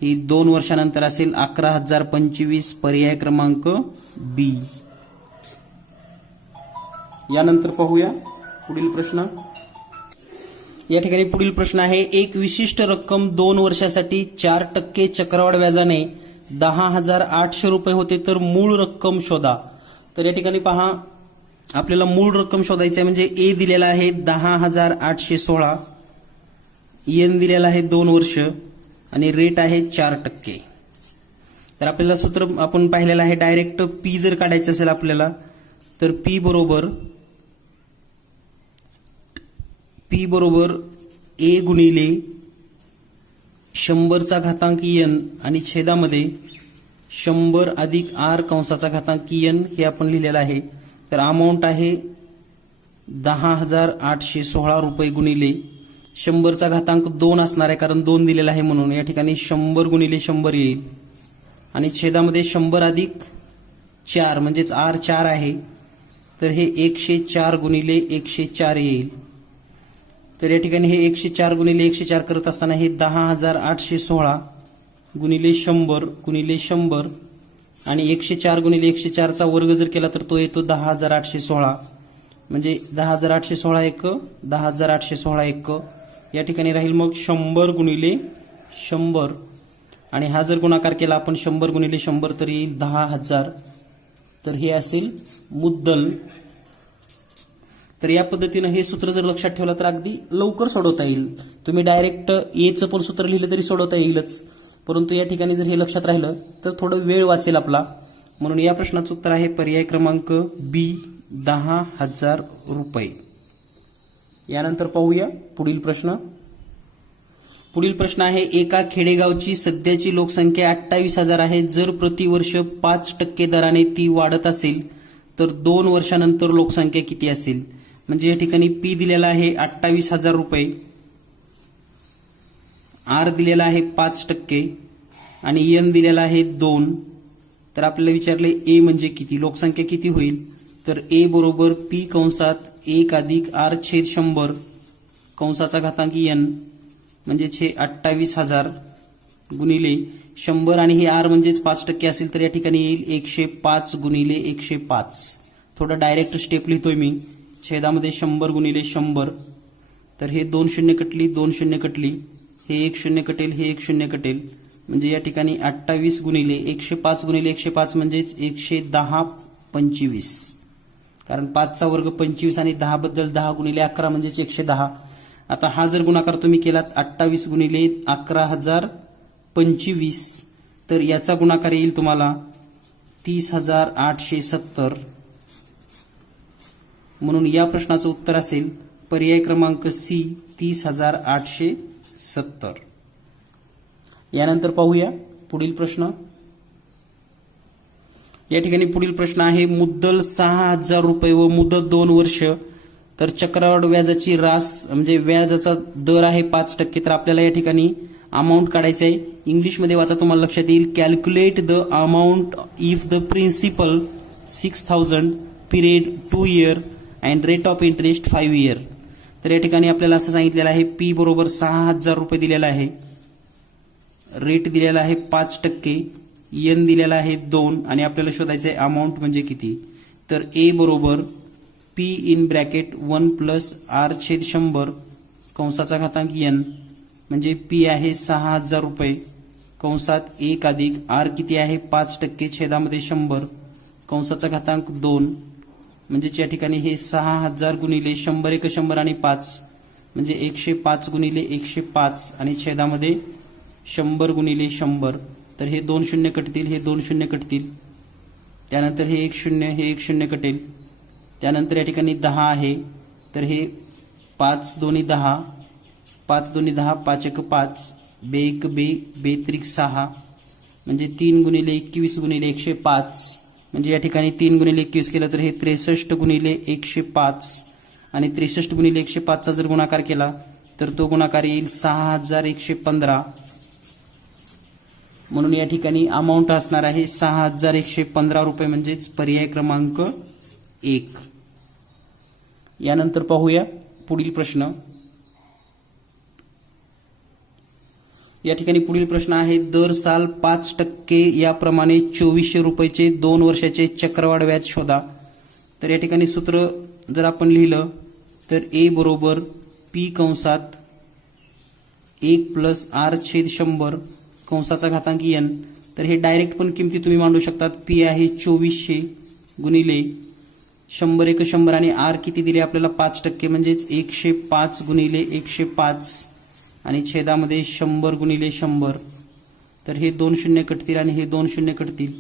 ही 2 वर्षानंतर असेल 11,025, पर्याय क्रमांक बी. यानंतर पाहूया पुढील प्रश्न. या ठिकाणी पुढील प्रश्न आहे, एक विशिष्ट रक्कम 2 वर्षासाठी 4% चक्रवाढ व्याजाने 10,800 रुपये होते, तर मूळ रक्कम शोधा. तर या ठिकाणी पहा, आपल्याला मूळ रक्कम शोधायची आहे, म्हणजे ए दिलेला आहे 10,816, एन दिलेला आहे 2 वर्ष आणि रेट आहे 4%. तर आपल्याला सूत्र आपण पाहिलेलं आहे, डायरेक्ट पी जर काढायचं असेल आपल्याला तर पी बरोबर ए गुणिले 100चा घातांक n आणि छेदामध्ये 100 अधिक आर कंसाचा घातांक n हे आपण लिहिलेलं आहे. तर अमाऊंट आहे 10,816 रुपये गुणिले 100चा घातांक 2 असणार आहे, कारण 2 दिलेला आहे म्हणून या ठिकाणी 100 गुणिले 100 येईल आणि छेदामध्ये 100 अधिक 4 म्हणजेच आर 4 आहे, तर हे 104 गुणिले 104 येईल. तर या ठिकाणी हे 104 गुणिले 104 करत असताना हे 10,816 गुणिले 100 गुणिले 100 आणि 104 गुणिले 104चा वर्ग जर केला तर तो येतो 10,816, म्हणजे 10,816 एक 10,816 एक. या ठिकाणी राहील मग 100 गुणिले 100 आणि हा जर गुणाकार केला आपण 100 गुणिले 100 तर येईल 10,000. तर हे असेल मुद्दल. तर या पद्धतीनं हे सूत्र जर लक्षात ठेवलं तर अगदी लवकर सोडवता येईल. तुम्ही डायरेक्ट एचं पण सूत्र लिहिलं तरी सोडवता येईलच, परंतु या ठिकाणी जर हे लक्षात राहिलं तर थोडं वेळ वाचेल आपला. म्हणून या प्रश्नाचं उत्तर आहे पर्याय क्रमांक बी, 10,000 रुपये. यानंतर पाहूया पुढील प्रश्न. पुढील प्रश्न आहे, एका खेडेगावची सध्याची लोकसंख्या 28,000 आहे. जर प्रतिवर्ष 5% दराने ती वाढत असेल तर 2 वर्षानंतर लोकसंख्या किती असेल? म्हणजे या ठिकाणी पी दिलेला आहे 28,000 रुपये, आर दिलेला आहे 5% आणि एन दिलेला आहे 2. तर आपल्याला विचारले ए म्हणजे किती, लोकसंख्या किती होईल? तर ए बरोबर पी कंसात 1 अधिक आर छेद 100 कंसाचा घातांक एन, म्हणजेच हे 28,000 गुणिले 100 आणि हे आर म्हणजेच 5% असेल तर या ठिकाणी येईल 105 गुणिले 105. थोडं डायरेक्ट स्टेप लिहितोय मी, छेदामध्ये 100 गुणिले 100. तर हे 2 शून्य कटली, 2 शून्य कटली, हे 1 शून्य कटेल, हे 1 शून्य कटेल, म्हणजे या ठिकाणी 28 गुणिले 105 गुणिले 105 म्हणजेच 110 25, कारण 5चा वर्ग 25 आणि 10 बद्दल 10 गुणिले 11 म्हणजेच 110. आता हा जर गुणाकार तुम्ही केलात 28 गुणिले 11,025, तर याचा गुणाकार येईल तुम्हाला 30,870. म्हणून या प्रश्नाचं उत्तर असेल पर्याय क्रमांक सी 30,870. यानंतर पाहूया पुढील प्रश्न. या ठिकाणी पुढील प्रश्न आहे मुद्दल 6,000 रुपये व मुदत 2 वर्ष, तर चक्रवाढ व्याजाची रास म्हणजे व्याजाचा दर आहे 5%. तर आपल्याला या ठिकाणी अमाऊंट काढायचं आहे. इंग्लिशमध्ये वाचा, तुम्हाला लक्षात येईल. Calculate the amount if the principal 6,000, period 2 year and rate of interest 5 year. तर या ठिकाणी आपल्याला असं सांगितलेलं आहे पी बरोबर 6,000 रुपये दिलेला आहे, रेट दिलेला आहे 5%, एन दिलेला आहे 2 आणि आपल्याला शोधायचं आहे अमाऊंट म्हणजे किती. तर ए बरोबर P in bracket 1 plus R छेद 100 कंसाचा घातांक एन, म्हणजे पी आहे 6,000 रुपये कंसात 1 अधिक आर किती आहे 5% छेदामध्ये 100 कंसाचा घातांक 2, म्हणजे या ठिकाणी हे 6,000 गुणिले 100 एक 100 आणि 5 म्हणजे 105 गुणिले 105 आणि छेदामध्ये 100 गुणिले 100. तर हे 2 शून्य कटतील, हे 2 शून्य कटतील, त्यानंतर हे 1 शून्य, हे 1 शून्य कटेल. त्यानंतर या ठिकाणी 10 आहे, तर हे 5 दोन्ही 10, 5 दोन्ही 10, 5 एक 5, बे एक बे, बे त्रिक 6 म्हणजे 3 गुणिले 21 गुणिले 105, म्हणजे या ठिकाणी 3 गुणिले 21 केलं तर हे 63 गुणिले 105 आणि 63 गुणिले 105चा जर गुणाकार केला तर तो गुणाकार येईल 6,115. म्हणून या ठिकाणी अमाऊंट असणार आहे 6,115 रुपये, म्हणजेच पर्याय क्रमांक 1. यानंतर पाहूया पुढील प्रश्न. या ठिकाणी पुढील प्रश्न आहे दर साल 5% याप्रमाणे 2400 रुपयाचे 2 वर्षाचे चक्रवाढ व्याज शोधा. तर या ठिकाणी सूत्र जर आपण लिहिलं तर ए बरोबर पी कंसात 1 प्लस आर छेद 100 कंसाचा घातांक एन. तर हे डायरेक्ट पण किमती तुम्ही मांडू शकतात. पी आहे 2400 गुणिले 100 एक 100 आणि आर किती दिले आपल्याला 5% म्हणजेच 105 गुणिले 105 आणि छेदामध्ये 100 गुणिले 100. तर हे 2 शून्य कटतील आणि हे 2 शून्य कटतील.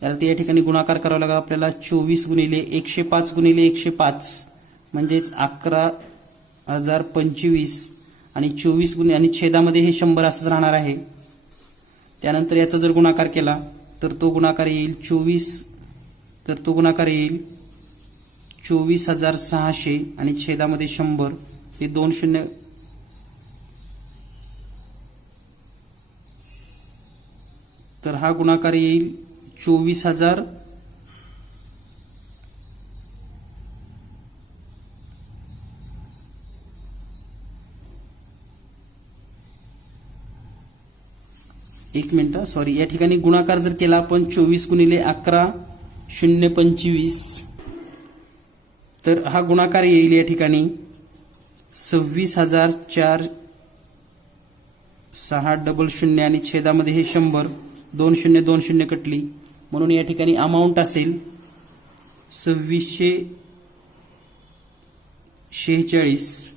त्याला ते या ठिकाणी गुणाकार करावा लागेल आपल्याला 24 गुणिले 105 गुणिले 105 म्हणजेच 11,025 आणि 24 गुणिले आणि छेदामध्ये हे 100 असंच राहणार आहे. त्यानंतर याचा जर गुणाकार केला तर तो गुणाकार येईल 24,600 आणि छेदामध्ये 100, हे 2 शून्य तर हा गुणाकार येईल 24,000 एक मिनिट सॉरी, या ठिकाणी गुणाकार जर केला आपण 24 गुणिले 11,025 तर हा गुणाकार येईल या ठिकाणी 26,400 आणि छेदामध्ये हे 100, 2 शून्य 2 शून्य कटली. म्हणून या ठिकाणी अमाऊंट असेल 2646.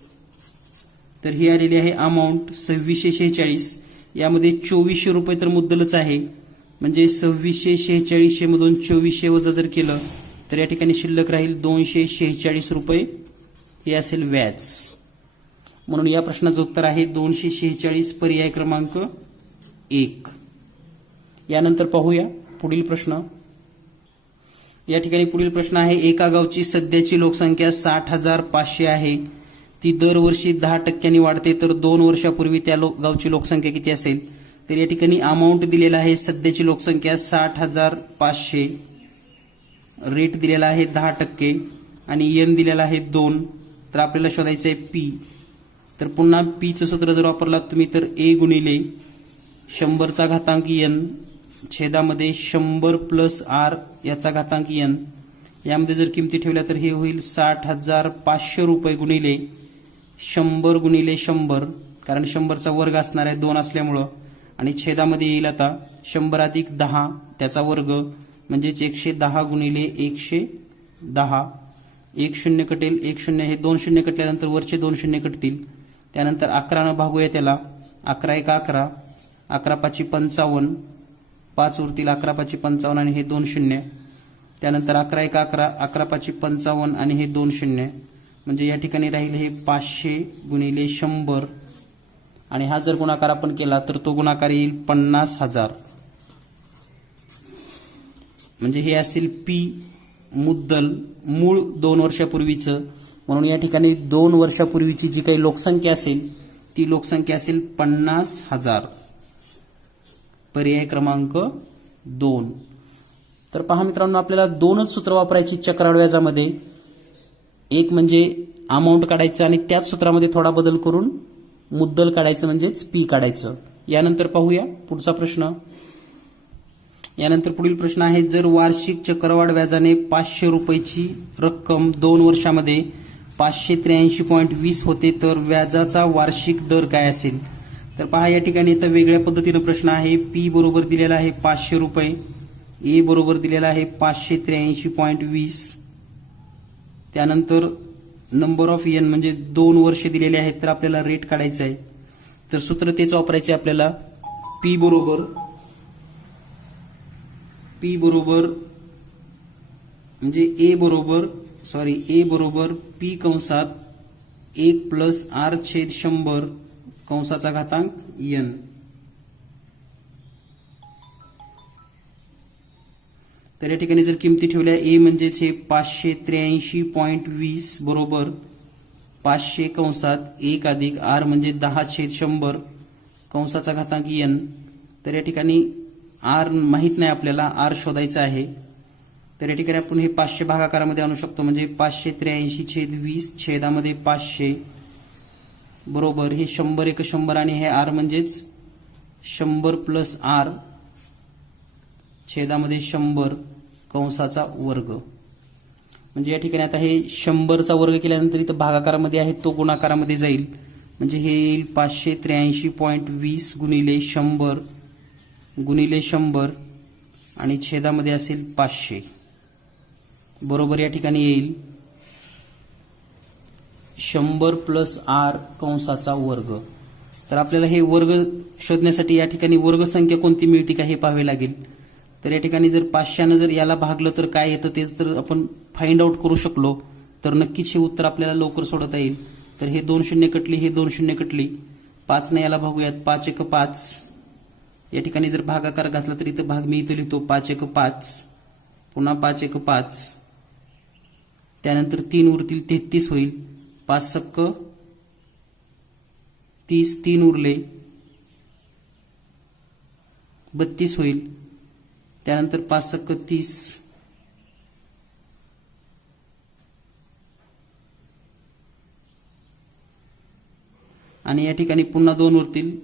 तर ही आलेली आहे अमाऊंट 2646. यामध्ये 2400 रुपये तर मुद्दलच आहे, म्हणजे 2646 मधून 2400 वजा जर केलं तर या ठिकाणी शिल्लक राहील 246 रुपये, हे असेल व्याज. म्हणून या प्रश्नाचं उत्तर आहे 246, पर्याय क्रमांक 1. यानंतर पाहूया पुढील प्रश्न. या ठिकाणी पुढील प्रश्न आहे एका गावची सध्याची लोकसंख्या 60,500 आहे, ती दरवर्षी 10% वाढते, तर 2 वर्षापूर्वी त्या गावची लोकसंख्या किती असेल. तर या ठिकाणी अमाऊंट दिलेला आहे सध्याची लोकसंख्या 60,500, रेट दिलेला आहे 10% आणि एन दिलेला आहे 2. तर आपल्याला शोधायचं आहे पी. तर पुन्हा पीचं सूत्र जर वापरलात तुम्ही तर ए गुणिले 100चा घातांक एन छेदामध्ये 100 प्लस आर याचा घातांक एन. यामध्ये जर किमती ठेवल्या तर हे होईल 60,500 रुपये गुणिले 100 गुणिले 100, कारण 100चा वर्ग असणार आहे 2 असल्यामुळं, आणि छेदामध्ये येईल आता 100 अधिक 10 त्याचा वर्ग म्हणजेच 110 गुणिले 110. 1 शून्य कटेल, 1 शून्य हे 2 शून्य कटल्यानंतर वरचे 2 शून्य कटतील. त्यानंतर 11 भागूया त्याला. 11 एक 11, 11 पाची 55, 5 उरतील 11 पाची 55 आणि हे 2 शून्य. त्यानंतर 11 एक 11, 11 पाची 55 आणि हे 2 शून्य. म्हणजे या ठिकाणी राहील हे 500 गुणिले 100 आणि हा जर गुणाकार आपण केला तर तो गुणाकार येईल 50,000. म्हणजे हे असेल पी मुद्दल मूळ 2 वर्षापूर्वीचं. म्हणून या ठिकाणी 2 वर्षापूर्वीची जी काही लोकसंख्या असेल ती लोकसंख्या असेल 50,000. पर्याय क्रमांक 2. तर पहा मित्रांनो, आपल्याला 2च सूत्र वापरायची चक्रवाढ व्याजामध्ये. एक म्हणजे अमाऊंट काढायचं आणि त्याच सूत्रामध्ये थोडा बदल करून मुद्दल काढायचं म्हणजेच पी काढायचं. यानंतर पाहूया पुढचा प्रश्न. यानंतर पुढील प्रश्न आहे, जर वार्षिक चक्रवाढ व्याजाने 500 रुपयाची रक्कम 2 वर्षामध्ये 583.20 होते तर व्याजाचा वार्षिक दर काय असेल? तर पहा या ठिकाणी इथं वेगळ्या पद्धतीनं प्रश्न आहे. पी बरोबर दिलेला आहे 500 रुपये, ए बरोबर दिलेला आहे 583.20. त्यानंतर नंबर ऑफ एन म्हणजे 2 वर्ष दिलेले आहेत तर आपल्याला रेट काढायचा आहे. तर सूत्र तेच वापरायचे आपल्याला. पी बरोबर म्हणजे ए बरोबर पी कंसात 1 प्लस आर छेद 100 कंसाचा घातांक एन. तर या ठिकाणी जर किमती ठेवल्या, ए म्हणजेच हे 583.20 बरोबर 500 कंसात 1 अधिक आर म्हणजे 10/100 कंसाचा घातांक एन. तर या ठिकाणी आर माहित नाही आपल्याला, आर शोधायचा आहे. तर या ठिकाणी आपण हे 500 भागाकारामध्ये आणू शकतो. म्हणजे 583/20 छेदामध्ये 500 बरोबर हे 100 एक 100 आणि हे आर म्हणजेच 100 प्लस आर छेदामध्ये 100 कंसाचा वर्ग. म्हणजे या ठिकाणी आता हे 100चा वर्ग केल्यानंतर इथं भागाकारामध्ये आहे तो गुणाकारामध्ये जाईल. म्हणजे हे येईल 583.20 गुणिले 100 आणि छेदामध्ये असेल 500 बरोबर या ठिकाणी येईल 100 प्लस आर कंसाचा वर्ग. तर आपल्याला हे वर्ग शोधण्यासाठी या ठिकाणी वर्गसंख्या कोणती मिळते का हे पाहावे लागेल. तर या ठिकाणी जर 500 जर याला भागलं तर काय येतं तेच जर आपण फाइंड आउट करू शकलो तर नक्कीच हे उत्तर आपल्याला लवकर सोडवता येईल. तर हे 2 शून्य कटली, हे 2 शून्य कटली, 5 ने याला भागूयात. 5 एक 5. या ठिकाणी जर भागाकार घातला तर इथं भाग मी इथं लिहितो 5 एक 5, पुन्हा 5 एक 5. त्यानंतर 3 उरतील 33 होईल. 5 सक्क 30, 3 उरले 32 होईल. त्यानंतर 5 सक्क 30, आणि या ठिकाणी पुन्हा 2 उरतील.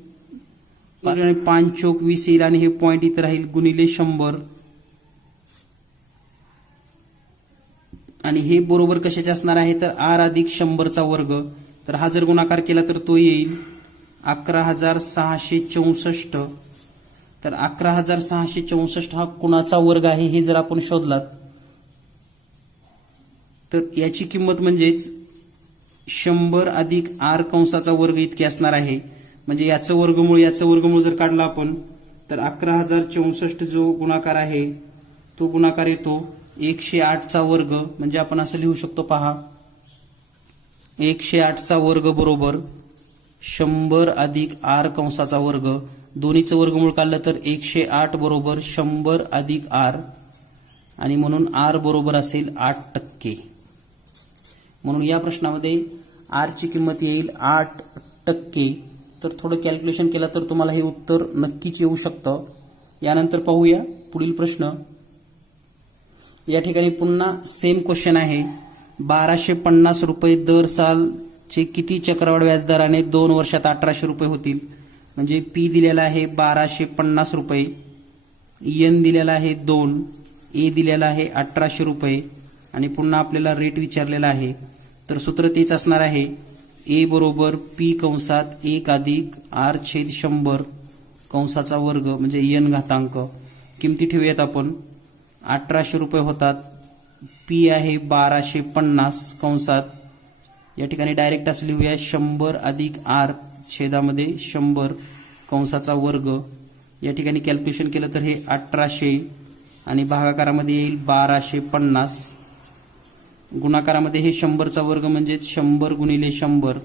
5 चौक 20 येईल आणि हे पॉइंट इथं राहील गुणिले 100. आणि हे बरोबर कशाचे असणार आहे तर आर अधिक 100चा वर्ग. तर हा जर गुणाकार केला तर तो येईल 11,664. तर 11,664 हा कुणाचा वर्ग आहे हे जर आपण शोधलात तर याची किंमत म्हणजेच 100 अधिक आर कंसाचा वर्ग इतकी असणार आहे. म्हणजे याचं वर्गमूळ जर काढला आपण तर 11,064 जो गुणाकार आहे तो गुणाकार येतो 108चा वर्ग. म्हणजे आपण असं लिहू शकतो पहा, 108चा वर्ग बरोबर 100 अधिक आर कंसाचा वर्ग. दोन्हीचं वर्गमूळ काढलं तर 108 बरोबर 100 अधिक आर आणि म्हणून आर बरोबर असेल 8%. म्हणून या प्रश्नामध्ये आरची किंमत येईल 8%. तर थोडं कॅल्क्युलेशन केलं तर तुम्हाला हे उत्तर नक्कीच येऊ शकतं. यानंतर पाहूया पुढील प्रश्न. या ठिकाणी पुन्हा सेम क्वेश्चन आहे. 1250 रुपये दर सालचे किती चक्रवाढ व्याजदराने 2 वर्षात 1800 रुपये होतील? म्हणजे पी दिलेला आहे 1250 रुपये, एन दिलेला आहे 2, ए दिलेला आहे 1800 रुपये आणि पुन्हा आपल्याला रेट विचारलेला आहे. तर सूत्र तेच असणार आहे, ए बरोबर पी कंसात 1 अधिक आर छेद 100 कंसाचा वर्ग म्हणजे n घातांक. किमती ठेवूयात आपण. 1800 रुपये होतात. पी आहे 1250 कंसात. या ठिकाणी डायरेक्ट असं लिहूया 100 अधिक r छेदामध्ये 100 कंसाचा वर्ग. या ठिकाणी कॅल्क्युलेशन केलं तर हे 1800 आणि भागाकारामध्ये येईल 1250. गुणाकारामध्ये हे 100चा वर्ग म्हणजे 100 गुणिले 100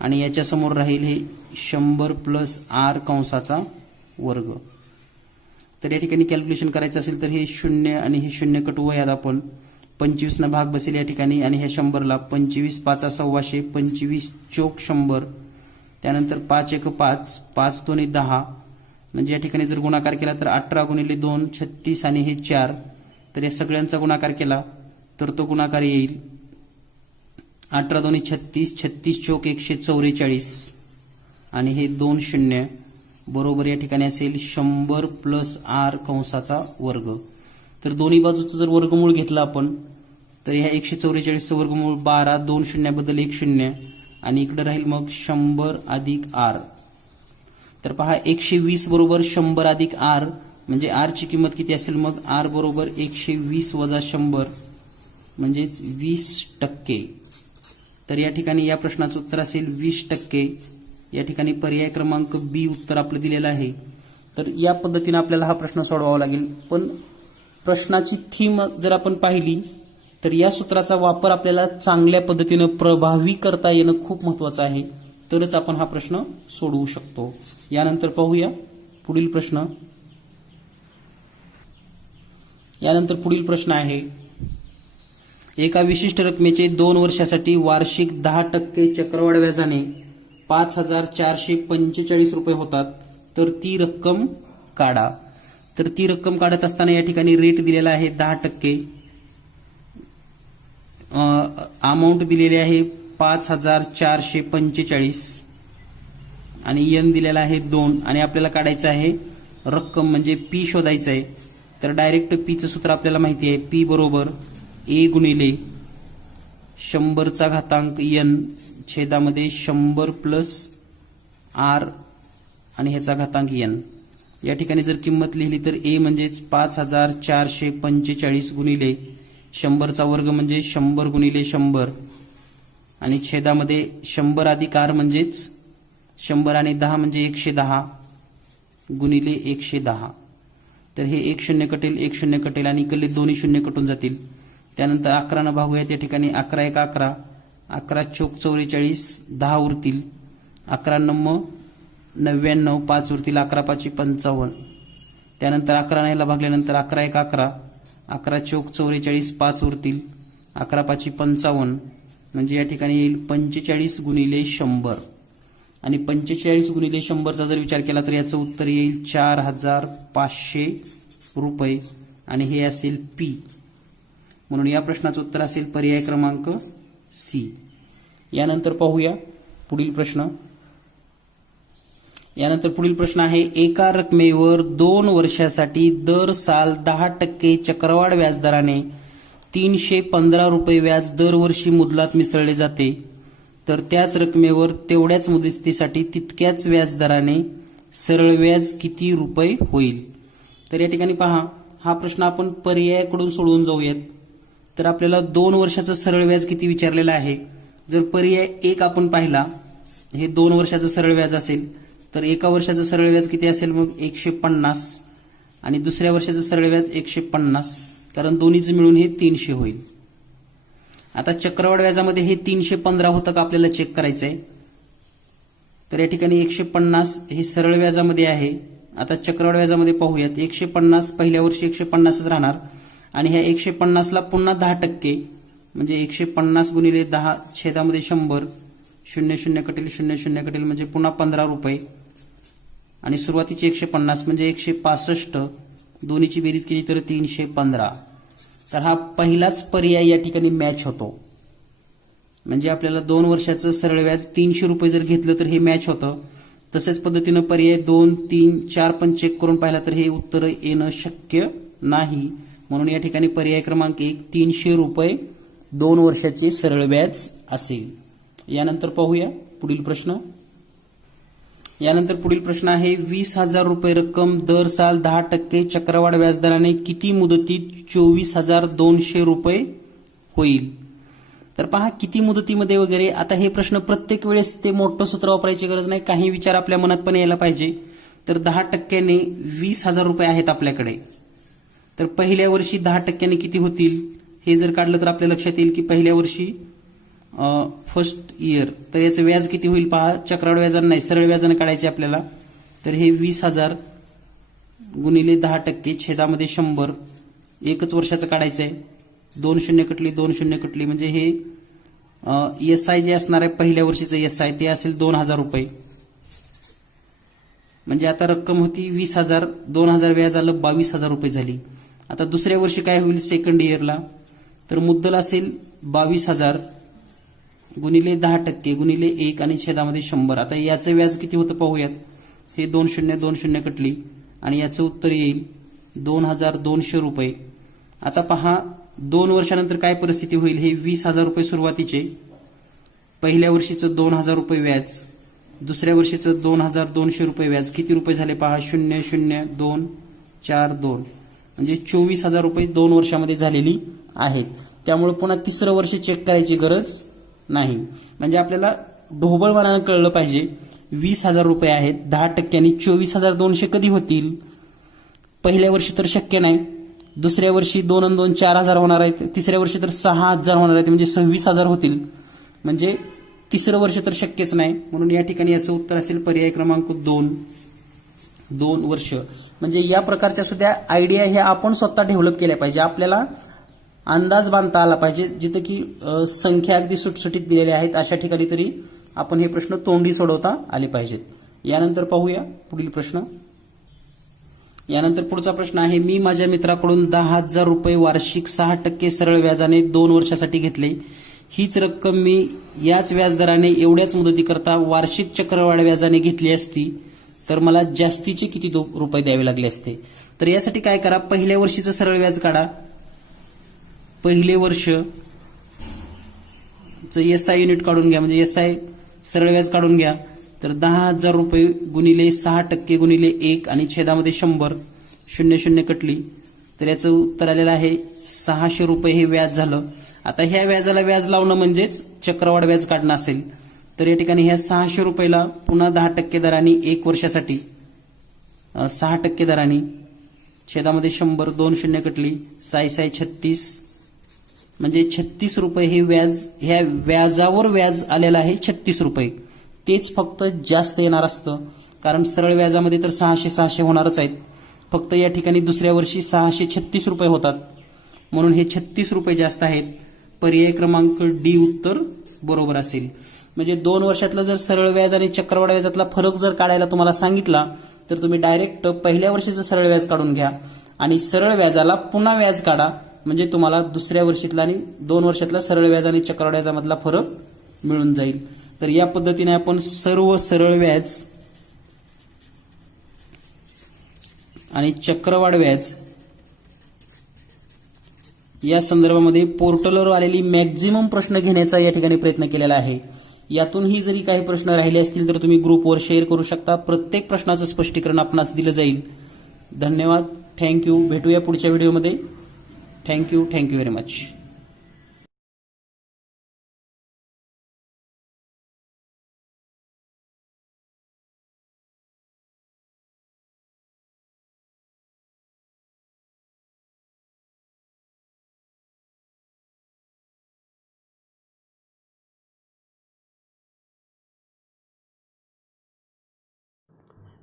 आणि याच्या समोर राहील हे 100 प्लस r कंसाचा वर्ग. तर या ठिकाणी कॅल्क्युलेशन करायचं असेल तर हे 0 आणि हे 0 कटवूयात आपण. 25 न भाग बसेल या ठिकाणी आणि ह्या 100ला 25 5 100, 25 चोक 100. त्यानंतर 5 1 5, 5 2 10. म्हणजे या ठिकाणी जर गुणाकार केला तर 18 गुणिले 2 36 आणि हे 4. तर या सगळ्यांचा गुणाकार केला तर तो गुणाकार येईल 18 2 36, 36 चोक 144 आणि हे 2 0 बरोबर या ठिकाणी असेल 100 प्लस r कंसाचा वर्ग. तर दोन्ही बाजूचं जर वर्गमूळ घेतलं आपण तर ह्या 144चं वर्गमूळ 12, 2 0 बद्दल 1 0 आणि इकडे राहील मग 100 अधिक r. तर पहा 120 बरोबर 100 अधिक r म्हणजे r ची किंमत किती असेल मग r बरोबर 120 वजा 100 म्हणजेच 20%. तर या ठिकाणी या प्रश्नाचं उत्तर असेल 20%. या ठिकाणी पर्याय क्रमांक बी उत्तर आपलं दिलेलं आहे. तर या पद्धतीने आपल्याला हा प्रश्न सोडवावा लागेल. पण प्रश्नाची थीम जर आपण पाहिली तर या सूत्राचा वापर आपल्याला चांगल्या पद्धतीने प्रभावी करता येणं खूप महत्त्वाचं आहे. तरच आपण हा प्रश्न सोडवू शकतो. यानंतर पाहूया पुढील प्रश्न. यानंतर पुढील प्रश्न आहे एका विशिष्ट रकमेचे 2 वर्षासाठी वार्षिक 10% चक्रवाढ व्याजाने 5445 रुपये होतात. तर ती रक्कम काढा. तर ती रक्कम काढत असताना या ठिकाणी रेट दिलेला आहे 10%. अमाऊंट दिलेली आहे 5445 आणि n दिलेला आहे 2 आणि आपल्याला काढायचं आहे रक्कम म्हणजे पी शोधायचं आहे. तर डायरेक्ट पीचं सूत्र आपल्याला माहिती आहे. पी बरोबर ए गुणिले 100चा घातांक n छेदामध्ये 100 प्लस r आणि ह्याचा घातांक n. या ठिकाणी जर किंमत लिहिली तर ए म्हणजेच 5445 गुणिले 100चा वर्ग म्हणजे 100 गुणिले 100 आणि छेदामध्ये 100 अधिक r म्हणजेच 100 आणि 10 म्हणजे 110 गुणिले 110. तर हे 1 0 कटेल 1 0 कटेल आणि इकडले दोन्ही शून्य कटून जातील. त्यानंतर 11 न भागूयात. या ठिकाणी 11 1 11, 11 चोक 44, 10 उरतील. 11 9 99, 5 उरतील. 11 5 55. त्यानंतर 11 ह्याला भागल्यानंतर 11 1 11, 11 चोक 44, 5 उरतील. 11 5 55 म्हणजे या ठिकाणी येईल 45 गुणिले 100 आणि 45 गुणिले 100चा जर विचार केला तर याचं उत्तर येईल 4500 रुपये आणि हे असेल पी. म्हणून या प्रश्नाचं उत्तर असेल पर्याय क्रमांक सी. यानंतर पाहूया पुढील प्रश्न. यानंतर पुढील प्रश्न आहे एका रकमेवर 2 वर्षासाठी दर साल 10% चक्रवाढ व्याजदराने 315 रुपये व्याज दरवर्षी मुदलात मिसळले जाते. तर त्याच रकमेवर तेवढ्याच मुदतीसाठी तितक्याच व्याजदराने सरळ व्याज किती रुपये होईल. तर या ठिकाणी पहा हा प्रश्न आपण पर्यायाकडून सोडवून जाऊयात. तर आपल्याला 2 वर्षाचं सरळ व्याज किती विचारलेलं आहे. जर पर्याय 1 आपण पाहिला हे 2 वर्षाचं सरळ व्याज असेल तर एका वर्षाचं सरळ व्याज किती असेल मग 150 आणि दुसऱ्या वर्षाचं सरळ व्याज 150 कारण दोन्हीचं मिळून हे 300 होईल. आता चक्रवाढ व्याजामध्ये हे 315 होतं का आपल्याला चेक करायचं आहे. तर या ठिकाणी 150 हे सरळ व्याजामध्ये आहे. आता चक्रवाढ व्याजामध्ये पाहूयात 150 पहिल्या वर्षी 150च राहणार आणि ह्या 150ला पुन्हा 10% म्हणजे 150 गुणिले 10 छेदामध्ये 100 0 0 कटेल 0 0 कटेल म्हणजे पुन्हा 15 रुपये आणि सुरुवातीचे 150 म्हणजे 165 दोन्हीची बेरीज केली तर 315. तर हा पहिलाच पर्याय या ठिकाणी मॅच होतो. म्हणजे आपल्याला 2 वर्षाचं सरळ व्याज 300 रुपये जर घेतलं तर हे मॅच होतं. तसेच पद्धतीनं पर्याय 2 3 4 पण चेक करून पाहिला तर हे उत्तर येणं शक्य नाही. म्हणून या ठिकाणी पर्याय क्रमांक 1 300 रुपये 2 वर्षाचे सरळ व्याज असेल. यानंतर पाहूया पुढील प्रश्न. यानंतर पुढील प्रश्न आहे 20,000 रुपये रक्कम दर साल 10% चक्रवाढ व्याजदराने किती मुदतीत 24,200 रुपये होईल? तर पहा किती मुदतीमध्ये वगैरे. आता हे प्रश्न प्रत्येक वेळेस ते मोठं सूत्र वापरायची गरज नाही, काही विचार आपल्या मनात पण यायला पाहिजे. तर 10%ने 20,000 रुपये आहेत आपल्याकडे, तर पहिल्या वर्षी 10%ने किती होतील हे जर काढलं तर आपल्या लक्षात येईल की पहिल्या वर्षी फर्स्ट इयर, तर याचं व्याज किती होईल पहा. चक्रवाढ व्याजानं नाही, सरळ व्याजानं काढायचे आपल्याला. तर हे 20,000 गुणिले 10% छेदामध्ये 100, एकच वर्षाचं काढायचं आहे. 2 शून्य कटली 2 शून्य कटली, म्हणजे हे SI जे असणार आहे पहिल्या वर्षीचं SI ते असेल 2,000 रुपये. म्हणजे आता रक्कम होती 20,000, 2,000 व्याज आलं 22,000 रुपये झाली. आता दुसऱ्या वर्षी काय होईल सेकंड इयरला, तर मुद्दल असेल 22,000 गुणिले 10% गुणिले 1 आणि छेदामध्ये 100. आता याचं व्याज किती होतं पाहूयात. हे 2 शून्य कटली आणि याचं उत्तर येईल 2,200 रुपये. आता पहा 2 वर्षानंतर काय परिस्थिती होईल. हे 20,000 रुपये सुरुवातीचे, पहिल्या वर्षीचं 2,000 रुपये व्याज, दुसऱ्या वर्षीचं 2,200 रुपये व्याज, किती रुपये झाले पहा 0,0,2,4,2, म्हणजे 24,000 रुपये 2 वर्षामध्ये झालेली आहेत. त्यामुळे पुन्हा तिसरं वर्ष चेक करायची गरज नाही. म्हणजे आपल्याला ढोबळमानानं कळलं पाहिजे 20,000 रुपये आहेत, 10%नी 24,200 कधी होतील. पहिल्या वर्षी तर शक्य नाही, दुसऱ्या वर्षी 2 आणि 2 4,000 होणार आहेत, तिसऱ्या वर्षी तर 6,000 होणार आहेत, म्हणजे 26,000 होतील. म्हणजे तिसरं वर्ष तर शक्यच नाही, म्हणून या ठिकाणी याचं उत्तर असेल पर्याय क्रमांक 2 वर्ष. म्हणजे या प्रकारच्या सुद्धा आयडिया ह्या आपण स्वतः डेव्हलप केल्या पाहिजे. आपल्याला अंदाज बांधता आला पाहिजे, जिथं की संख्या अगदी सुटसुटीत दिलेल्या आहेत अशा ठिकाणी तरी आपण हे प्रश्न तोंडी सोडवता आले पाहिजेत. यानंतर पाहूया पुढील प्रश्न. यानंतर पुढचा प्रश्न आहे, मी माझ्या मित्राकडून 10,000 रुपये वार्षिक 6% सरळ व्याजाने 2 वर्षासाठी घेतले. हीच रक्कम मी याच व्याजदराने एवढ्याच मुदतीकरता वार्षिक चक्रवाढ व्याजाने घेतली असती तर मला जास्तीचे किती रुपये द्यावे लागले असते. तर यासाठी काय करा, पहिल्या वर्षीचं सरळ व्याज काढा. पहिले वर्ष SI युनिट काढून घ्या, म्हणजे SI सरळ व्याज काढून घ्या. तर 10,000 रुपये गुणिले 6% गुणिले 1 आणि छेदामध्ये 100, 0 कटली, तर याचं उत्तर आलेलं आहे 600 रुपये हे व्याज झालं. आता ह्या व्याजाला व्याज लावणं म्हणजेच चक्रवाढ व्याज काढणं असेल. तर या ठिकाणी ह्या 600 रुपयाला पुन्हा 10% दराने 1 वर्षासाठी 6% दराने छेदामध्ये 100, 2 शून्य कटली, 6 36, म्हणजे 36 रुपये हे व्याज, ह्या व्याजावर व्याज आलेलं आहे 36 रुपये. तेच फक्त जास्त येणार असतं, कारण सरळ व्याजामध्ये तर 600 होणारच आहेत. फक्त या ठिकाणी दुसऱ्या वर्षी 636 रुपये होतात, म्हणून हे 36 रुपये जास्त आहेत. पर्याय क्रमांक D उत्तर बरोबर असेल. म्हणजे 2 वर्षातलं जर सरळ व्याज आणि चक्रवाढ व्याजातला फरक जर काढायला तुम्हाला सांगितला तर तुम्ही डायरेक्ट पहिल्या वर्षीचं सरळ व्याज काढून घ्या आणि सरळ व्याजाला पुन्हा व्याज काढा, म्हणजे तुम्हाला दुसऱ्या वर्षीतला आणि 2 वर्षातला सरळ व्याज आणि चक्रवाढ व्याजामधला फरक मिळून जाईल. तर या पद्धतीने आपण सर्व सरळ व्याज आणि चक्रवाढ व्याज या संदर्भामध्ये पोर्टलवर आलेली मॅक्झिमम प्रश्न घेण्याचा या ठिकाणी प्रयत्न केलेला आहे. यातूनही जरी काही प्रश्न राहिले असतील तर तुम्ही ग्रुपवर शेअर करू शकता. प्रत्येक प्रश्नाचं स्पष्टीकरण आपणास दिलं जाईल. धन्यवाद. थँक्यू. भेटूया पुढच्या व्हिडिओमध्ये. Thank you very much.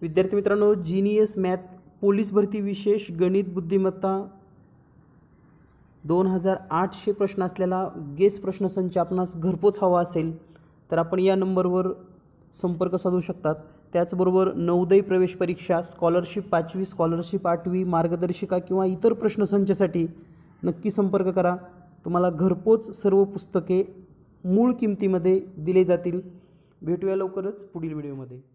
विद्यार्थी मित्रांनो, जीनियस मॅथ पोलीस भरती विशेष गणित बुद्धिमत्ता 2800 प्रश्न असलेला गेस प्रश्नसंच आपणास घरपोच हवा असेल तर आपण या नंबरवर संपर्क साधू शकतात. त्याचबरोबर नवोदय प्रवेश परीक्षा, स्कॉलरशिप 5वी, स्कॉलरशिप 8वी, मार्गदर्शिका किंवा इतर प्रश्नसंचासाठी नक्की संपर्क करा. तुम्हाला घरपोच सर्व पुस्तके मूळ किमतीमध्ये दिले जातील. भेटूया लवकरच पुढील व्हिडिओमध्ये.